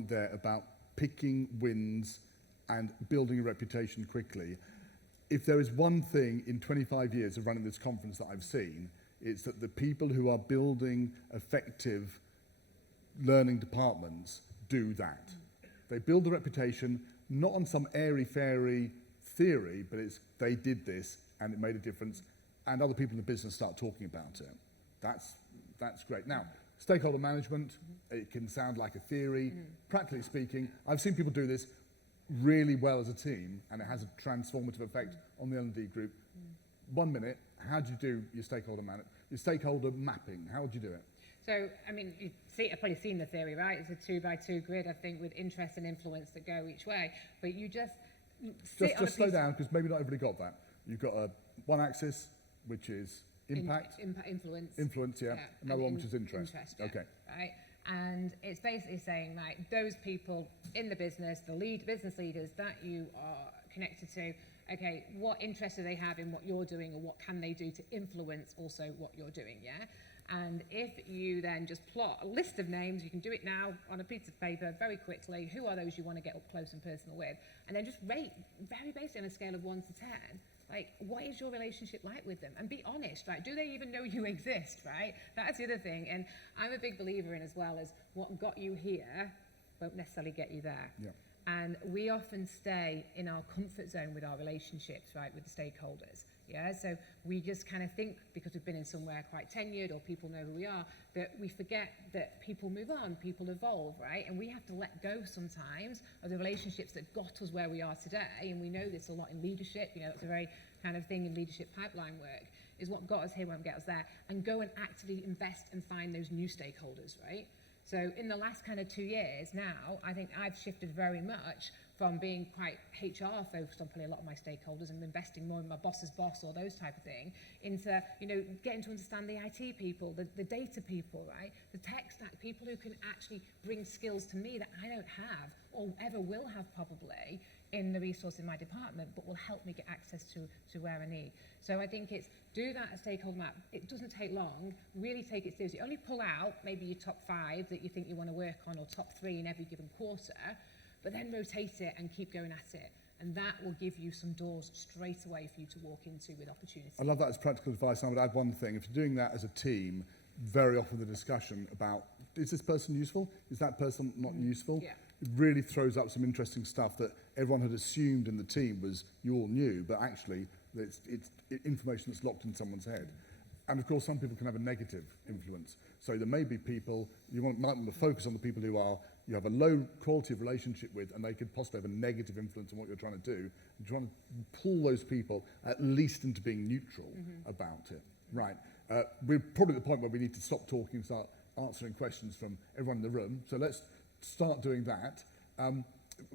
there about picking wins and building a reputation quickly, if there is one thing in 25 years of running this conference that I've seen, it's that the people who are building effective learning departments do that. They build the reputation, not on some airy-fairy theory, but it's they did this and it made a difference, and other people in the business start talking about it. That's great. Now, stakeholder management, it can sound like a theory. Practically speaking, I've seen people do this really well as a team, and it has a transformative effect on the L&D group. 1 minute, how do you do your stakeholder mapping? How would you do it? So, I mean, I've probably seen the theory, right? It's a 2x2 grid, I think, with interest and influence that go each way. But you just slow down, because maybe not everybody got that. You've got one axis, which is impact. Influence. Yeah. Another one, which is interest. Yeah, Okay. right. And it's basically saying, like, those people in the business, the business leaders that you are connected to, okay, what interest do they have in what you're doing, or what can they do to influence also what you're doing, yeah? And if you then just plot a list of names, you can do it now on a piece of paper very quickly, who are those you want to get up close and personal with, and then just rate very basically on a scale of 1 to 10, like, what is your relationship like with them? And be honest, right? Do they even know you exist, right? That's the other thing. And I'm a big believer in, as well, as what got you here won't necessarily get you there. Yeah. And we often stay in our comfort zone with our relationships, right, with the stakeholders. Yeah, so we just kind of think, because we've been in somewhere quite tenured, or people know who we are, that we forget that people move on, people evolve, right? And we have to let go sometimes of the relationships that got us where we are today. And we know this a lot in leadership, you know, it's a very kind of thing in leadership pipeline work, is what got us here won't get us there. And go and actively invest and find those new stakeholders, right? So in the last kind of 2 years now, I think I've shifted very much from being quite HR focused on probably a lot of my stakeholders and investing more in my boss's boss or those type of thing, into, you know, getting to understand the IT people, the data people, right? The tech stack, people who can actually bring skills to me that I don't have or ever will have probably in the resource in my department, but will help me get access to where I need. So I think it's do that stakeholder map. It doesn't take long. Really take it seriously. Only pull out maybe your top 5 that you think you want to work on, or top 3 in every given quarter, but then rotate it and keep going at it. And that will give you some doors straight away for you to walk into with opportunities. I love that as practical advice. I would add one thing. If you're doing that as a team, very often the discussion about, is this person useful? Is that person not useful? Yeah. It really throws up some interesting stuff that everyone had assumed in the team was you all knew, but actually it's information that's locked in someone's head. And of course, some people can have a negative influence. So there may be people, might want to focus on the people who you have a low quality of relationship with, and they could possibly have a negative influence on what you're trying to do. You're trying to pull those people at least into being neutral about it. Right. We're probably at the point where we need to stop talking and start answering questions from everyone in the room. So let's start doing that.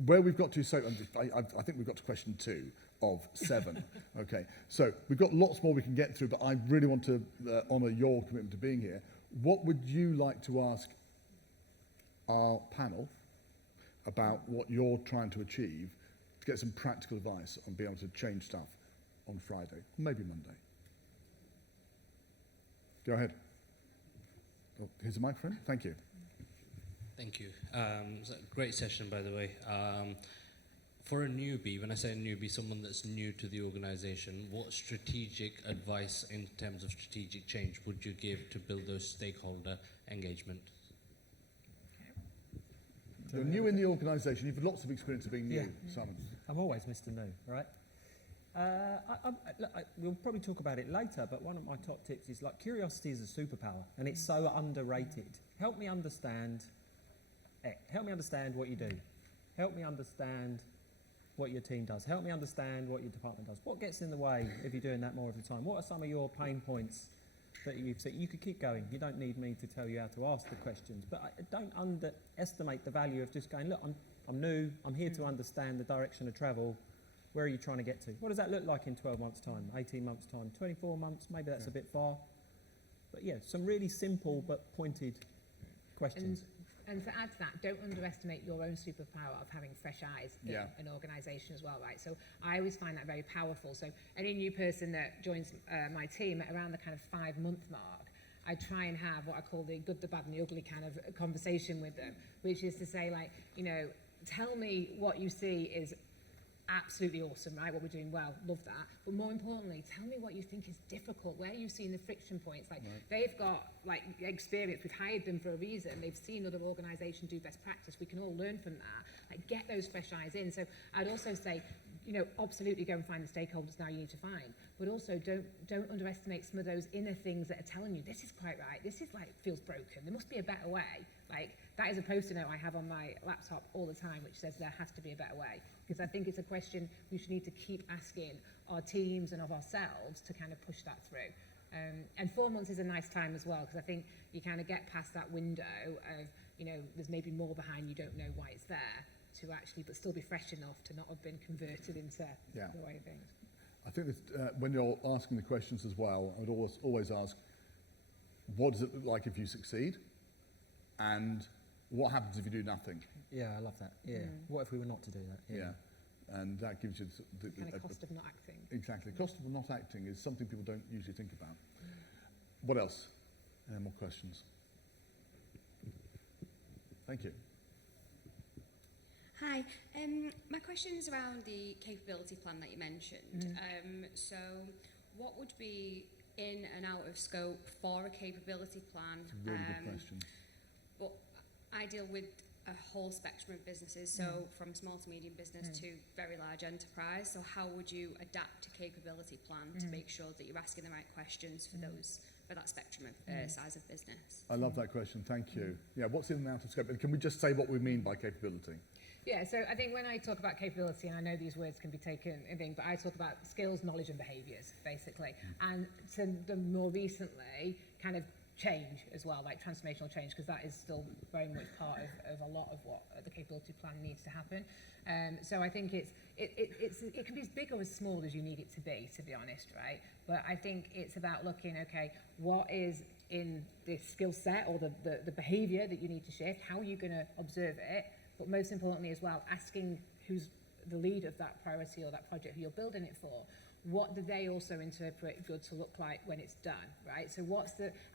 Where we've got to, so I think we've got to question 2 of 7. Okay, so we've got lots more we can get through, but I really want to honour your commitment to being here. What would you like to ask our panel about what you're trying to achieve, to get some practical advice on being able to change stuff on Friday, maybe Monday? Go ahead. Oh, here's a microphone. Thank you. Thank you. It's a great session, by the way. For a newbie, when I say a newbie, someone that's new to the organisation, what strategic advice in terms of strategic change would you give to build those stakeholder engagement? You're new in the organisation. You've had lots of experience of being new, Simon. I'm always Mr. New, right? We'll probably talk about it later, but one of my top tips is, like, curiosity is a superpower, and it's so underrated. Help me understand what you do. Help me understand what your team does. Help me understand what your department does. What gets in the way if you're doing that more of the time? What are some of your pain points that you've seen? You could keep going. You don't need me to tell you how to ask the questions, but don't underestimate the value of just going, look, I'm new, I'm here to understand the direction of travel. Where are you trying to get to? What does that look like in 12 months' time, 18 months' time, 24 months? Maybe that's a bit far. But yeah, some really simple but pointed questions. And to add to that, don't underestimate your own superpower of having fresh eyes in an organisation as well, right? So I always find that very powerful. So any new person that joins my team at around the kind of 5-month mark, I try and have what I call the good, the bad and the ugly kind of conversation with them, which is to say, like, you know, tell me what you see is absolutely awesome, right? What we're doing well, love that. But more importantly, tell me what you think is difficult, where you've seen the friction points. Like, they've got, like, experience, we've hired them for a reason, they've seen other organisations do best practice, we can all learn from that. Like, get those fresh eyes in. So I'd also say, you know, absolutely go and find the stakeholders now you need to find, but also don't underestimate some of those inner things that are telling you, this is quite right, this is, like, feels broken, there must be a better way. Like, that is a post-it note I have on my laptop all the time, which says there has to be a better way. Because I think it's a question we should need to keep asking our teams and of ourselves to kind of push that through. And 4 months is a nice time as well, because I think you kind of get past that window of, you know, there's maybe more behind, you don't know why it's there, to actually, but still be fresh enough to not have been converted into the way of things. I think that, when you're asking the questions as well, I would always ask, what does it look like if you succeed? And what happens if you do nothing? Yeah, I love that. Yeah. What if we were not to do that? Yeah. And that gives you the Kind of cost of not acting. exactly. Cost of not acting is something people don't usually think about. What else? Any more questions? Thank you. Hi, my question is around the capability plan that you mentioned. So what would be in and out of scope for a capability plan? It's a really good question. But I deal with a whole spectrum of businesses, so from small to medium business to very large enterprise. So how would you adapt a capability plan to make sure that you're asking the right questions for those, for that spectrum of size of business? I love that question. Thank you. Yeah, what's in and out of scope? And can we just say what we mean by capability? Yeah, so I think when I talk about capability, and I know these words can be taken in thing, but I talk about skills, knowledge and behaviours, basically. And to the more recently, kind of change as well, like transformational change, because that is still very much part of a lot of what the capability plan needs to happen. So I think it can be as big or as small as you need it to be honest, right? But I think it's about looking, okay, what is in this skill set or the behaviour that you need to shift? How are you going to observe it? But most importantly as well, asking who's the lead of that priority or that project who you're building it for, what do they also interpret good to look like when it's done, right? So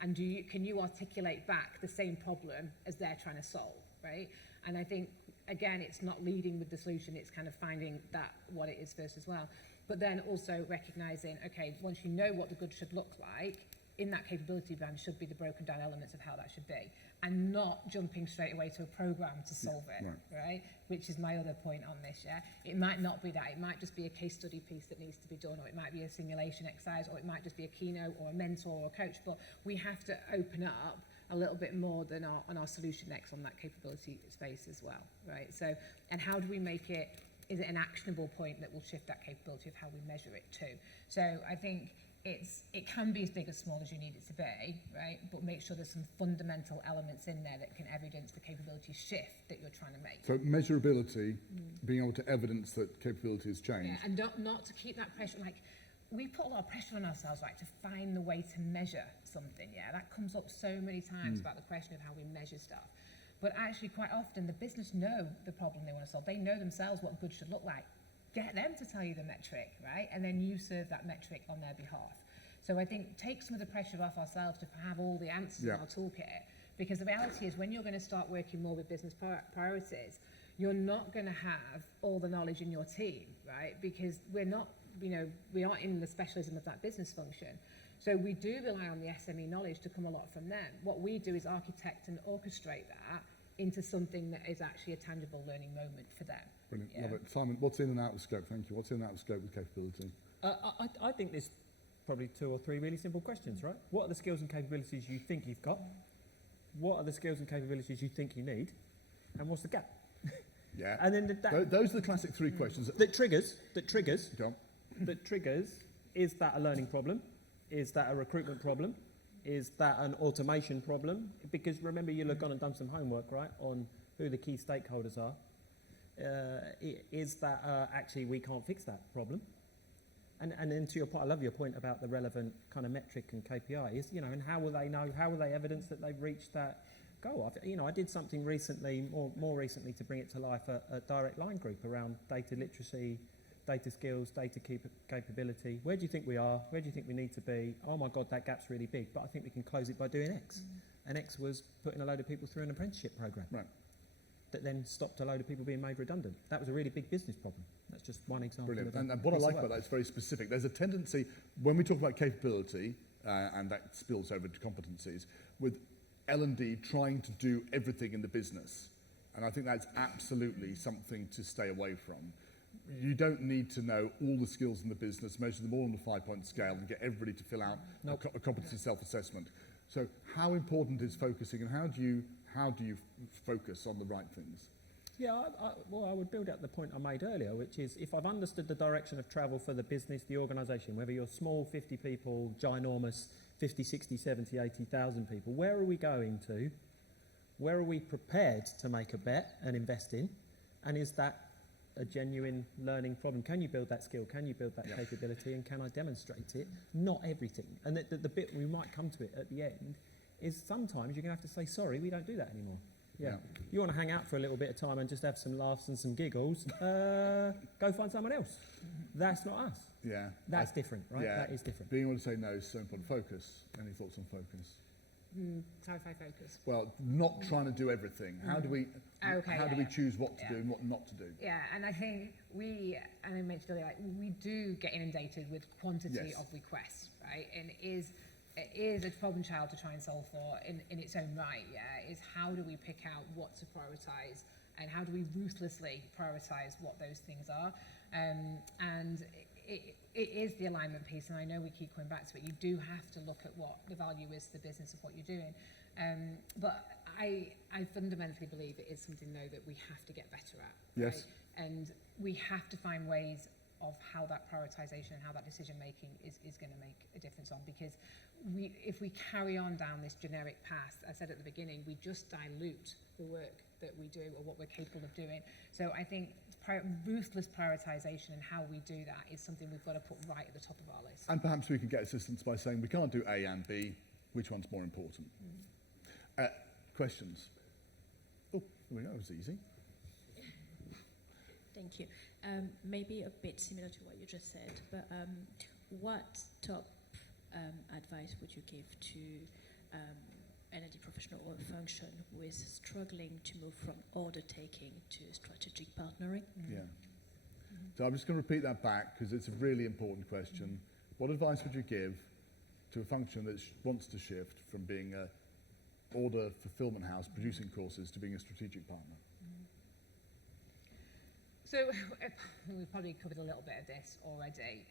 and can you articulate back the same problem as they're trying to solve, right? And I think, again, it's not leading with the solution, it's kind of finding that what it is first as well. But then also recognising, okay, once you know what the good should look like, in that capability band should be the broken down elements of how that should be, and not jumping straight away to a program to solve it, right? Which is my other point on this, yeah? It might not be that, it might just be a case study piece that needs to be done, or it might be a simulation exercise, or it might just be a keynote or a mentor or a coach, but we have to open up a little bit more than on our solution next on that capability space as well, right? So, and how do we make it, is it an actionable point that will shift that capability of how we measure it too? So I think it can be as big or small as you need it to be, right? But make sure there's some fundamental elements in there that can evidence the capability shift that you're trying to make. So measurability, being able to evidence that capability has changed. Yeah, and not to keep that pressure, like, we put a lot of pressure on ourselves, right, to find the way to measure something, yeah? That comes up so many times about the question of how we measure stuff. But actually, quite often, the business know the problem they want to solve. They know themselves what good should look like. Get them to tell you the metric, right? And then you serve that metric on their behalf. So I think take some of the pressure off ourselves to have all the answers in our toolkit. Because the reality is when you're going to start working more with business priorities, you're not going to have all the knowledge in your team, right? Because we're not, we aren't in the specialism of that business function. So we do rely on the SME knowledge to come a lot from them. What we do is architect and orchestrate that into something that is actually a tangible learning moment for them. Brilliant, love it. Simon, what's in and out of scope? Thank you. What's in and out of scope with capability? I think there's probably 2 or 3 really simple questions, right? What are the skills and capabilities you think you've got? What are the skills and capabilities you think you need? And what's the gap? Yeah. And then those are the classic 3 questions. That triggers, Go on. is that a learning problem? Is that a recruitment problem? Is that an automation problem? Because remember, you'll have gone and done some homework, right, on who the key stakeholders are. Is that actually we can't fix that problem? And then to your point, I love your point about the relevant kind of metric and KPI is, and how will they know, how will they evidence that they've reached that goal? I did something recently, more recently, to bring it to life, a direct line group around data literacy, data skills, data capability. Where do you think we are? Where do you think we need to be? Oh my God, that gap's really big, but I think we can close it by doing X. And X was putting a load of people through an apprenticeship program. Right. That then stopped a load of people being made redundant. That was a really big business problem. That's just one example. Brilliant. And what I like about that, it's very specific. There's a tendency, when we talk about capability, and that spills over to competencies, with L&D trying to do everything in the business. And I think that's absolutely something to stay away from. You don't need to know all the skills in the business, measure them all on the 5-point scale, and get everybody to fill out a competency self-assessment. So how important is focusing, and how do you focus on the right things? Yeah, I would build out the point I made earlier, which is if I've understood the direction of travel for the business, the organisation, whether you're small, 50 people, ginormous, 50, 60, 70, 80,000 people, where are we going to? Where are we prepared to make a bet and invest in? And is that a genuine learning problem? Can you build that skill? Can you build that capability? And can I demonstrate it? Not everything. And the bit we might come to it at the end is sometimes you're going to have to say, sorry, we don't do that anymore. Yeah. You want to hang out for a little bit of time and just have some laughs and some giggles, go find someone else. That's not us. Yeah. That's different, right? Yeah. That is different. Being able to say no is so important. Focus. Any thoughts on focus? Clarify focus. Well, not trying to do everything. How do we choose what to do and what not to do? Yeah, and I think and I mentioned earlier, like, we do get inundated with quantity of requests, right? And it is a problem child to try and solve for in its own right, is how do we pick out what to prioritise and how do we ruthlessly prioritise what those things are. And it is the alignment piece, and I know we keep coming back to it. You do have to look at what the value is to the business of what you're doing. But I fundamentally believe it is something, though, that we have to get better at. Yes. Right? And we have to find ways of how that prioritisation and how that decision making is going to make a difference on, because if we carry on down this generic path, I said at the beginning, we just dilute the work that we do or what we're capable of doing. So I think ruthless prioritisation and how we do that is something we've got to put right at the top of our list. And perhaps we can get assistance by saying we can't do A and B. Which one's more important? Questions? Oh, here we go. It was easy. Thank you. Maybe a bit similar to what you just said, but what top advice would you give to L&D professional or function who is struggling to move from order taking to strategic partnering? Yeah. So I'm just going to repeat that back because it's a really important question. What advice would you give to a function that wants to shift from being a order fulfillment house producing courses to being a strategic partner? So we've probably covered a little bit of this already,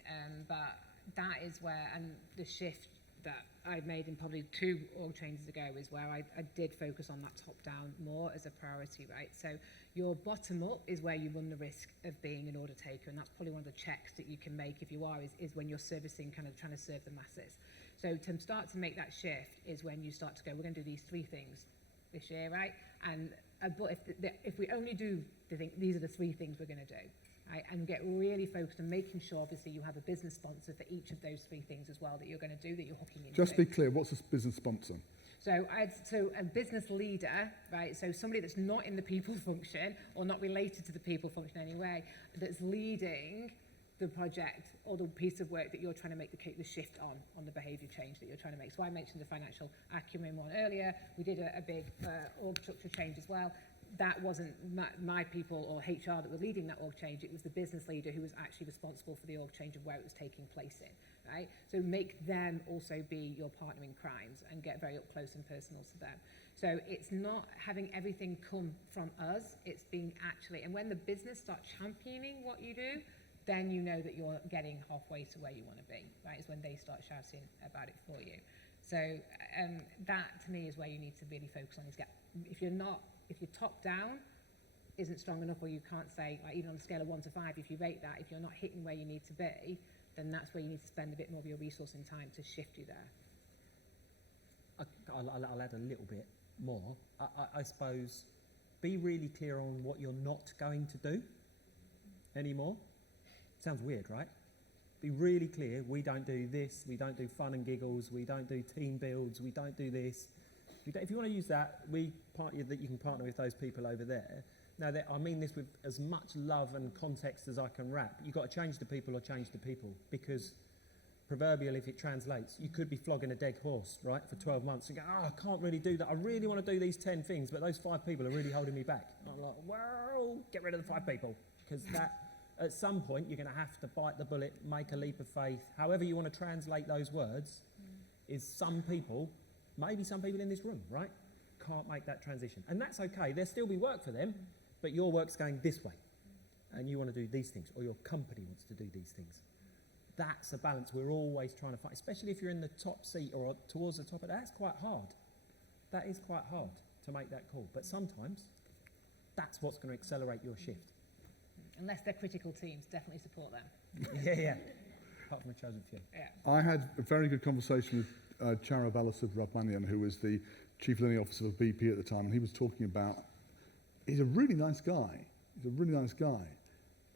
but that is where, and the shift that I made in probably 2 org changes ago is where I did focus on that top-down more as a priority, right? So your bottom-up is where you run the risk of being an order taker, and that's probably one of the checks that you can make if you are, is when you're servicing, kind of trying to serve the masses. So to start to make that shift is when you start to go, we're going to do these 3 things this year, right? And but if we only do these are the 3 things we're going to do, right? And get really focused on making sure, obviously, you have a business sponsor for each of those 3 things as well that you're going to do, that you're hooking into. Just be clear, what's a business sponsor? So a business leader, right? So somebody that's not in the people function or not related to the people function anyway, that's leading the project or the piece of work that you're trying to make the shift on the behaviour change that you're trying to make. So I mentioned the financial acumen one earlier. We did a big org structure change as well. That wasn't my people or HR that were leading that org change. It was the business leader who was actually responsible for the org change and where it was taking place in, right? So make them also be your partner in crimes and get very up close and personal to them. So it's not having everything come from us. It's being actually, and when the business starts championing what you do, then you know that you're getting halfway to where you want to be, right? It's when they start shouting about it for you. So that, to me, is where you need to really focus on. If your top down isn't strong enough, or you can't say, like, even on a scale of 1 to 5, if you rate that, if you're not hitting where you need to be, then that's where you need to spend a bit more of your resource and time to shift you there. I'll add a little bit more. I suppose be really clear on what you're not going to do anymore. Sounds weird, right? Be really clear. We don't do this. We don't do fun and giggles. We don't do team builds. We don't do this. If you want to use that, you can partner with those people over there. Now, I mean this with as much love and context as I can wrap. You've got to change the people or change the people, because proverbial, if it translates, you could be flogging a dead horse, right, for 12 months and go, I can't really do that. I really want to do these 10 things, but those 5 people are really holding me back. I'm like, well, get rid of the 5 people, because that, at some point, you're going to have to bite the bullet, make a leap of faith. However you want to translate those words, is some people, maybe some people in this room, right, can't make that transition. And that's okay. There'll still be work for them, but your work's going this way, and you want to do these things, or your company wants to do these things. That's a balance we're always trying to find, especially if you're in the top seat or towards the top of that. That's quite hard. That is quite hard to make that call. But sometimes that's what's going to accelerate your shift. Unless they're critical teams, definitely support them. Yeah. Apart from a chosen few. Yeah. I had a very good conversation with Chara Balasubramanian, who was the Chief Learning Officer of BP at the time, and he was talking about, he's a really nice guy.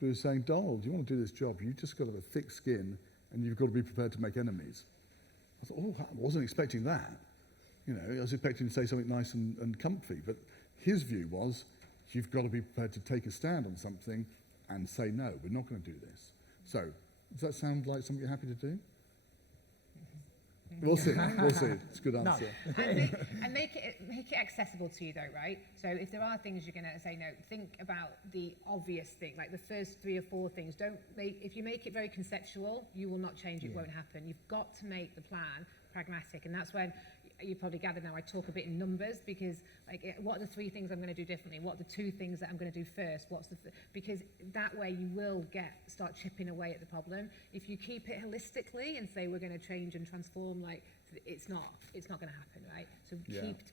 who was saying, Donald, you want to do this job, you've just got to have a thick skin and you've got to be prepared to make enemies. I thought, oh, I wasn't expecting that. You know, I was expecting to say something nice and comfy, but his view was, you've got to be prepared to take a stand on something and say, no, we're not going to do this. So, does that sound like something you're happy to do? We'll see. We'll see. It's a good answer. And make it accessible to you, though, right? So if there are things you're going to say no, think about the obvious thing, like the first 3 or 4 things. If you make it very conceptual, you will not change. It won't happen. You've got to make the plan pragmatic, and that's when you probably gather now I talk a bit in numbers, because like, what are the 3 things I'm going to do differently? What are the 2 things that I'm going to do first? Because that way you will start chipping away at the problem. If you keep it holistically and say we're going to change and transform, like it's not going to happen, right? So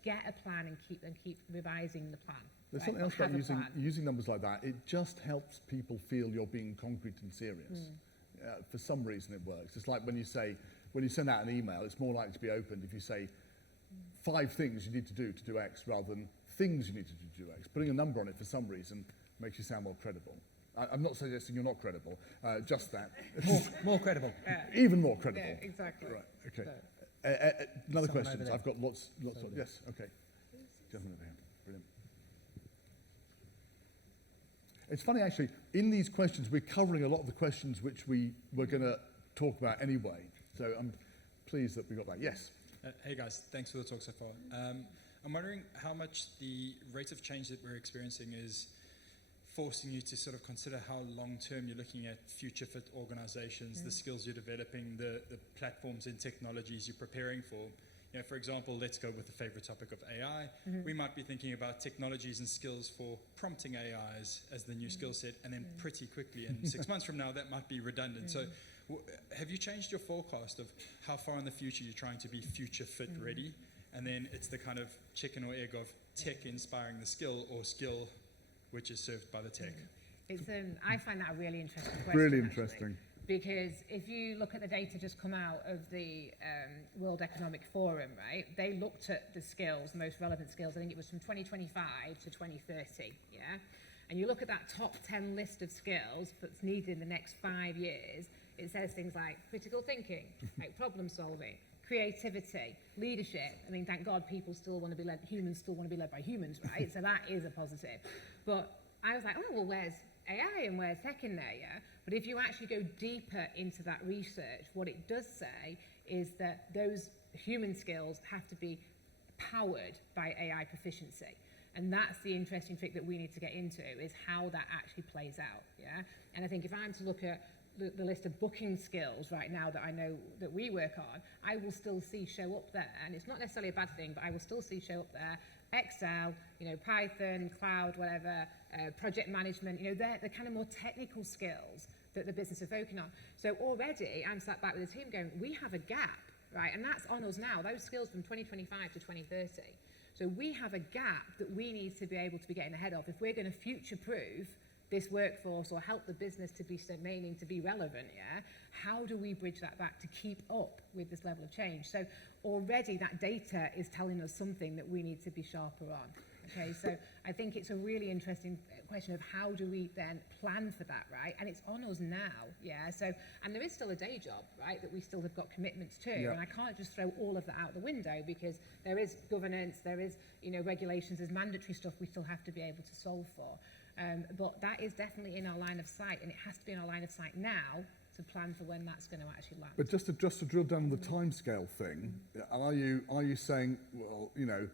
get a plan and keep revising the plan. There's right? something else Have about using numbers like that. It just helps people feel you're being concrete and serious. For some reason it works. It's like when you send out an email, it's more likely to be opened if you say 5 things you need to do X rather than things you need to do X. Putting a number on it for some reason makes you sound more credible. I'm not suggesting you're not credible, just that. More credible. Even more credible. Yeah, exactly. Right, okay. So, another Someone question. over there. I've got lots of, yes, okay. Gentleman over here, brilliant. It's funny actually, in these questions we're covering a lot of the questions which we were going to talk about anyway. So I'm pleased that we got that. Yes. Hey guys, thanks for the talk so far. I'm wondering how much the rate of change that we're experiencing is forcing you to sort of consider how long-term you're looking at future-fit organizations, the skills you're developing, the platforms and technologies you're preparing for. You know, for example, let's go with the favorite topic of AI. We might be thinking about technologies and skills for prompting AIs as the new skill set, and then pretty quickly, in 6 months from now, that might be redundant. So have you changed your forecast of how far in the future you're trying to be future fit ready? And then it's the kind of chicken or egg of tech inspiring the skill, or skill which is served by the tech. It's I find that a really interesting question. Really actually, interesting. because if you look at the data just come out of the World Economic Forum, right, they looked at the skills, the most relevant skills, I think it was from 2025 to 2030, yeah? And you look at that top 10 list of skills that's needed in the next 5 years, it says things like critical thinking, like problem solving, creativity, leadership. I mean, thank God humans still want to be led by humans, right? So that is a positive. But I was like, oh, well, where's AI and where's tech in there, yeah? But if you actually go deeper into that research, what it does say is that those human skills have to be powered by AI proficiency. And that's the interesting thing that we need to get into, is how that actually plays out, yeah? And I think if I'm to look at the list of booking skills right now that I know that we work on, I will still see show up there, and it's not necessarily a bad thing, but I will still see show up there, Excel, you know, Python, cloud, whatever, project management, you know, they're the kind of more technical skills that the business are focusing on. So already I'm sat back with the team going, we have a gap, right? And that's on us now, those skills from 2025 to 2030. So we have a gap that we need to be able to be getting ahead of if we're going to future-proof this workforce or help the business to be remaining to be relevant, yeah? How do we bridge that back to keep up with this level of change? So already that data is telling us something that we need to be sharper on. Okay, so I think it's a really interesting question of how do we then plan for that, right? And it's on us now, yeah? So, and there is still a day job, right, that we still have got commitments to. Yeah. And I can't just throw all of that out the window, because there is governance, there is, you know, regulations, there's mandatory stuff we still have to be able to solve for. But that is definitely in our line of sight, and it has to be in our line of sight now to plan for when that's going to actually land. But just to drill down on the timescale thing, are you saying, well, you know,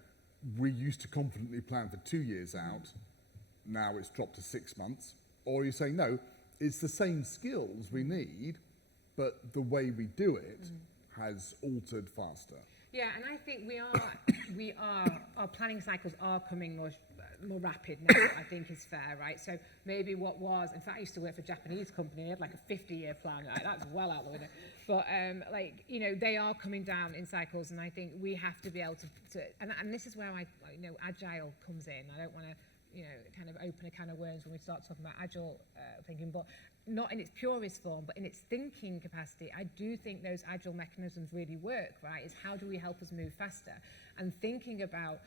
we used to confidently plan for 2 years out, now it's dropped to 6 months? Or are you saying, no, it's the same skills we need, but the way we do it has altered faster? Yeah, and I think our planning cycles are coming more rapid now, I think is fair, right? So maybe what was, in fact, I used to work for a Japanese company, they had like a 50-year plan, right? That's well out the window. But like, you know, they are coming down in cycles, and I think we have to be able to and this is where you know, agile comes in. I don't want to, you know, kind of open a can of worms when we start talking about agile thinking, but not in its purest form, but in its thinking capacity, I do think those agile mechanisms really work, right? Is how do we help us move faster? And thinking about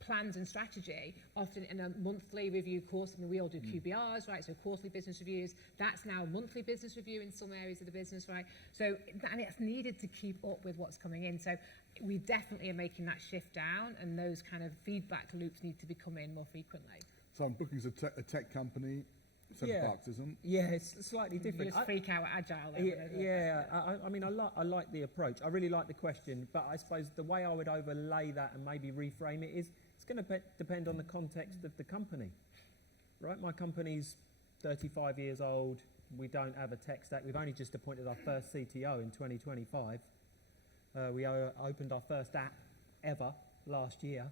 plans and strategy, often in a monthly review course. I mean, we all do QBRs, right? So quarterly business reviews. That's now a monthly business review in some areas of the business, right? So, and it's needed to keep up with what's coming in. So we definitely are making that shift down, and those kind of feedback loops need to be coming in more frequently. So I'm booking a tech company. Center Parks isn't. Yeah, it's slightly different. You just freak out at agile. I mean, I like the approach. I really like the question, but I suppose the way I would overlay that and maybe reframe it is it's going to depend on the context of the company, right? My company's 35 years old. We don't have a tech stack. We've only just appointed our first CTO in 2025. We opened our first app ever last year.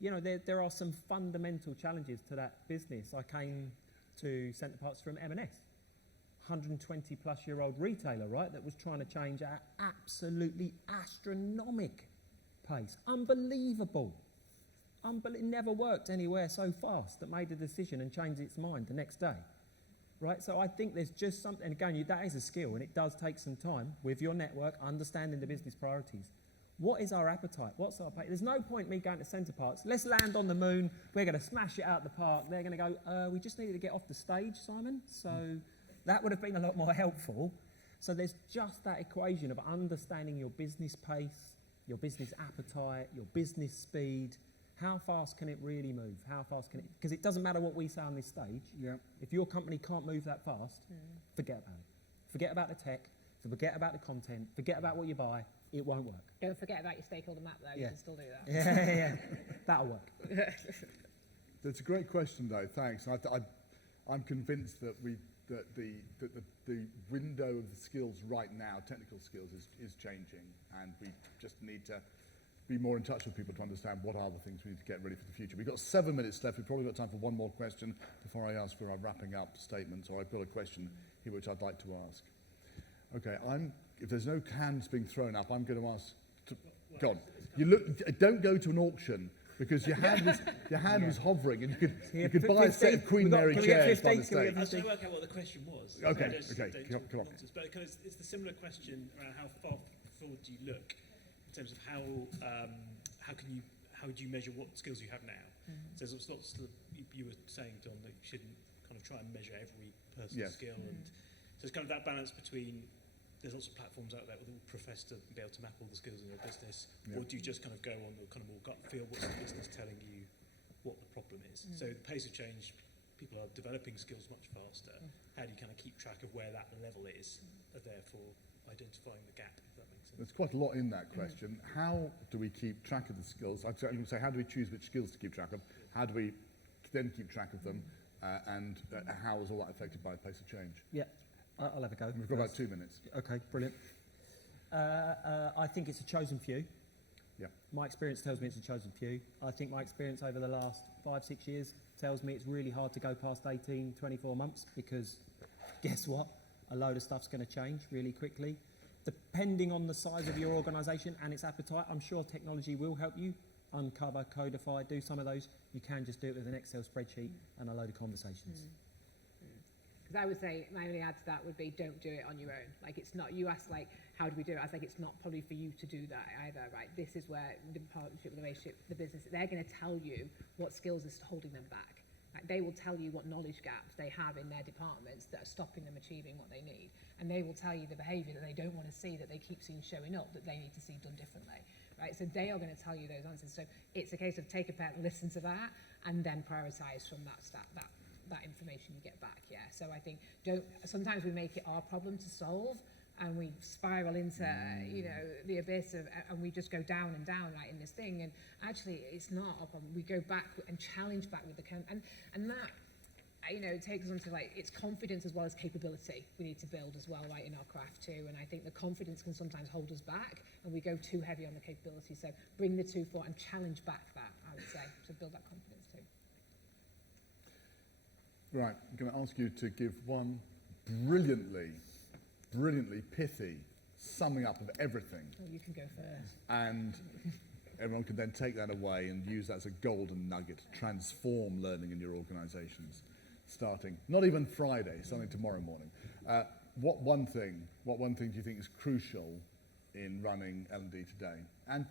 You know, there are some fundamental challenges to that business. I came to Center Parks from M&S, 120-plus-year-old retailer, right, that was trying to change at absolutely astronomic pace. Unbelievable. It never worked anywhere so fast that made a decision and changed its mind the next day, right? So I think there's just something, and again, that is a skill, and it does take some time with your network, understanding the business priorities. What is our appetite? What's our pay? There's no point me going to Center Parks. Let's land on the moon. We're going to smash it out the park. They're going to go, we just needed to get off the stage, Simon. So that would have been a lot more helpful. So there's just that equation of understanding your business pace, your business appetite, your business speed. How fast can it really move? How fast can it? Because it doesn't matter what we say on this stage. Yeah. If your company can't move that fast, forget about it. Forget about the tech. Forget about the content. Forget about what you buy. It won't work. Don't forget about your stakeholder map, though. You can still do that. Yeah. That'll work. That's a great question, though. Thanks. I'm convinced that the window of the skills right now, technical skills, is changing, and we just need to be more in touch with people to understand what are the things we need to get ready for the future. We've got 7 minutes left. We've probably got time for one more question before I ask for our wrapping up statements, or I've got a question here which I'd like to ask. Okay, if there's no hands being thrown up, I'm going to ask. Go on. Don't go to an auction because your hand was hovering, and you could buy a set of Queen Mary chairs by the stage. I was trying to work out what the question was. Okay, come on. But because it's the similar question around how far forward do you look in terms of how do you measure what skills you have now? So there's lots of, you were saying, John, that you shouldn't kind of try and measure every person's skill, and so it's kind of that balance between. There's lots of platforms out there that will profess to be able to map all the skills in your business, or do you just kind of go on the kind of more gut feel, what's the business telling you what the problem is? So the pace of change, people are developing skills much faster. How do you kind of keep track of where that level is, and therefore identifying the gap, if that makes sense? There's quite a lot in that question. How do we keep track of the skills? I'm going to say, how do we choose which skills to keep track of? How do we then keep track of them? And how is all that affected by the pace of change? Yeah. I'll have a go. We've got about 2 minutes. Okay, brilliant. I think it's a chosen few. Yeah. My experience tells me it's a chosen few. I think my experience over the last 5-6 years tells me it's really hard to go past 18, 24 months because guess what? A load of stuff's going to change really quickly. Depending on the size of your organisation and its appetite, I'm sure technology will help you uncover, codify, do some of those. You can just do it with an Excel spreadsheet and a load of conversations. Because I would say my only add to that would be don't do it on your own. Like it's not, you ask like, how do we do it? I was like, it's not probably for you to do that either, right? This is where the partnership, the relationship, the business, they're going to tell you what skills is holding them back. Like they will tell you what knowledge gaps they have in their departments that are stopping them achieving what they need. And they will tell you the behaviour that they don't want to see, that they keep seeing showing up, that they need to see done differently. Right? So they are going to tell you those answers. So it's a case of take a pen, listen to that, and then prioritise from that information you get back. Yeah. So I think sometimes we make it our problem to solve, and we spiral into the abyss of, and we just go down and down right in this thing. And actually, it's not our problem. We go back and challenge back with the and that takes us onto like it's confidence as well as capability we need to build as well, right, in our craft too. And I think the confidence can sometimes hold us back, and we go too heavy on the capability. So bring the two forward and challenge back that, I would say, to build that confidence too. Right, I'm going to ask you to give one brilliantly pithy summing up of everything. Oh, you can go first. And everyone can then take that away and use that as a golden nugget to transform learning in your organisations. starting. Not even Friday, starting tomorrow morning. What one thing do you think is crucial in running L&D today? And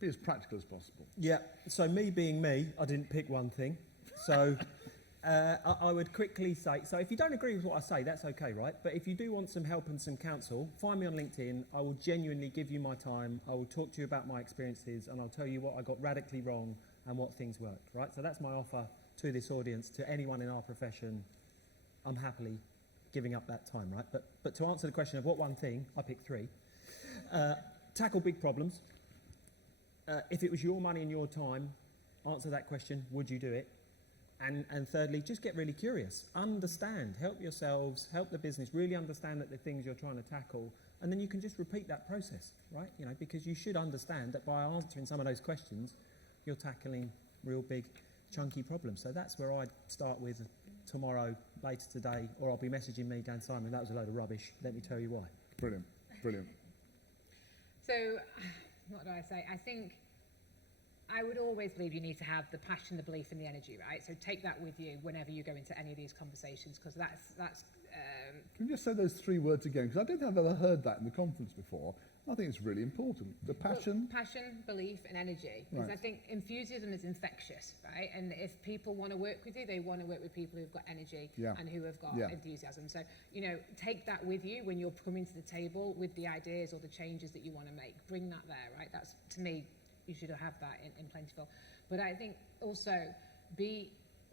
be as practical as possible. Yeah, so me being me, I didn't pick one thing. So I would quickly say, so if you don't agree with what I say, that's okay, right? But if you do want some help and some counsel, find me on LinkedIn. I will genuinely give you my time. I will talk to you about my experiences, and I'll tell you what I got radically wrong and what things worked, right? So that's my offer to this audience, to anyone in our profession. I'm happily giving up that time, right? But to answer the question of what one thing, I picked 3. Tackle big problems. If it was your money and your time, answer that question, would you do it? And thirdly, just get really curious. Understand, help yourselves, help the business, really understand that the things you're trying to tackle, and then you can just repeat that process, right? You know, because you should understand that by answering some of those questions, you're tackling real big, chunky problems. So that's where I'd start with tomorrow, later today, or I'll be messaging me, Dan Simon, that was a load of rubbish. Let me tell you why. Brilliant, brilliant. So, what do I say? I think I would always believe you need to have the passion, the belief, and the energy, right? So take that with you whenever you go into any of these conversations, because that's. Can you just say those 3 words again? Because I don't think I've ever heard that in the conference before. I think it's really important. The passion. Well, passion, belief, and energy. Because I think enthusiasm is infectious, right? And if people want to work with you, they want to work with people who've got energy and who have got enthusiasm. So, you know, take that with you when you're coming to the table with the ideas or the changes that you want to make. Bring that there, right? That's, to me, you should have that in Plentiful. But I think also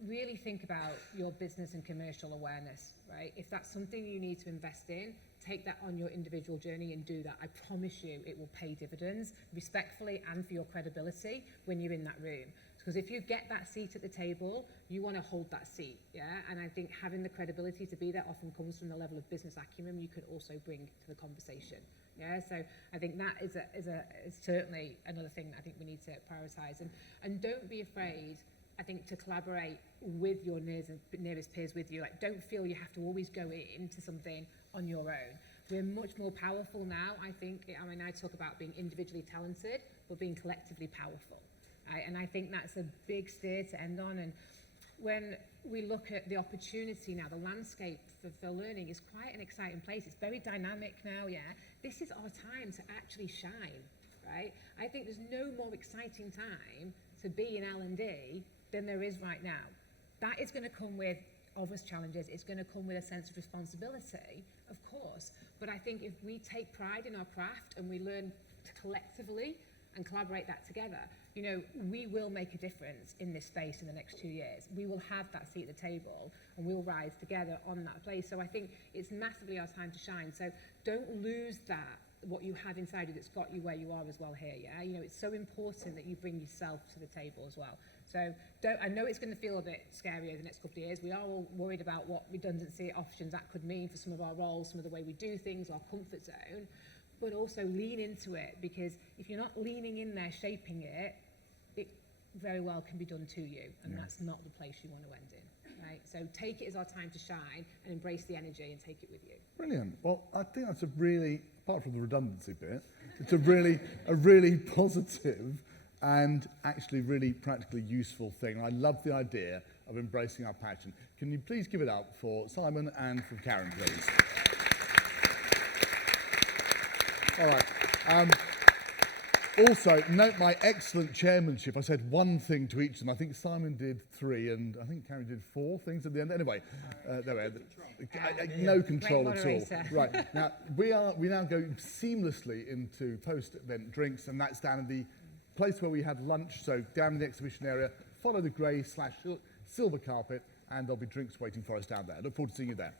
really think about your business and commercial awareness, right? If that's something you need to invest in, take that on your individual journey and do that. I promise you it will pay dividends respectfully and for your credibility when you're in that room. Because if you get that seat at the table, you want to hold that seat, yeah? And I think having the credibility to be there often comes from the level of business acumen you could also bring to the conversation. Yeah, so I think that is certainly another thing that I think we need to prioritise. And don't be afraid, I think, to collaborate with your nearest peers with you. Like, don't feel you have to always go into something on your own. We're much more powerful now, I think. I mean, I talk about being individually talented, but being collectively powerful. Right? And I think that's a big steer to end on. And when we look at the opportunity now, the landscape for learning is quite an exciting place. It's very dynamic now, yeah? This is our time to actually shine, right? I think there's no more exciting time to be in L&D than there is right now. That is going to come with obvious challenges. It's going to come with a sense of responsibility, of course. But I think if we take pride in our craft and we learn to collectively and collaborate that together, you know, we will make a difference in this space in the next 2 years. We will have that seat at the table and we'll rise together on that place. So I think it's massively our time to shine. So don't lose that, what you have inside you that's got you where you are as well here, yeah? You know, it's so important that you bring yourself to the table as well. So I know it's going to feel a bit scary over the next couple of years. We are all worried about what redundancy options that could mean for some of our roles, some of the way we do things, our comfort zone, but also lean into it, because if you're not leaning in there, shaping it, it very well can be done to you, and that's not the place you want to end in, right? So take it as our time to shine and embrace the energy and take it with you. Brilliant. Well, I think that's a really, apart from the redundancy bit, it's a really positive and actually really practically useful thing. I love the idea of embracing our passion. Can you please give it up for Simon and for Karen, please? All right. Also, note my excellent chairmanship. I said one thing to each of them. I think Simon did 3, and I think Karen did 4 things at the end. Anyway, there we are. No control at all. Right. Now, we now go seamlessly into post-event drinks, and that's down in the place where we had lunch, so down in the exhibition area. Follow the grey/silver carpet, and there'll be drinks waiting for us down there. Look forward to seeing you there.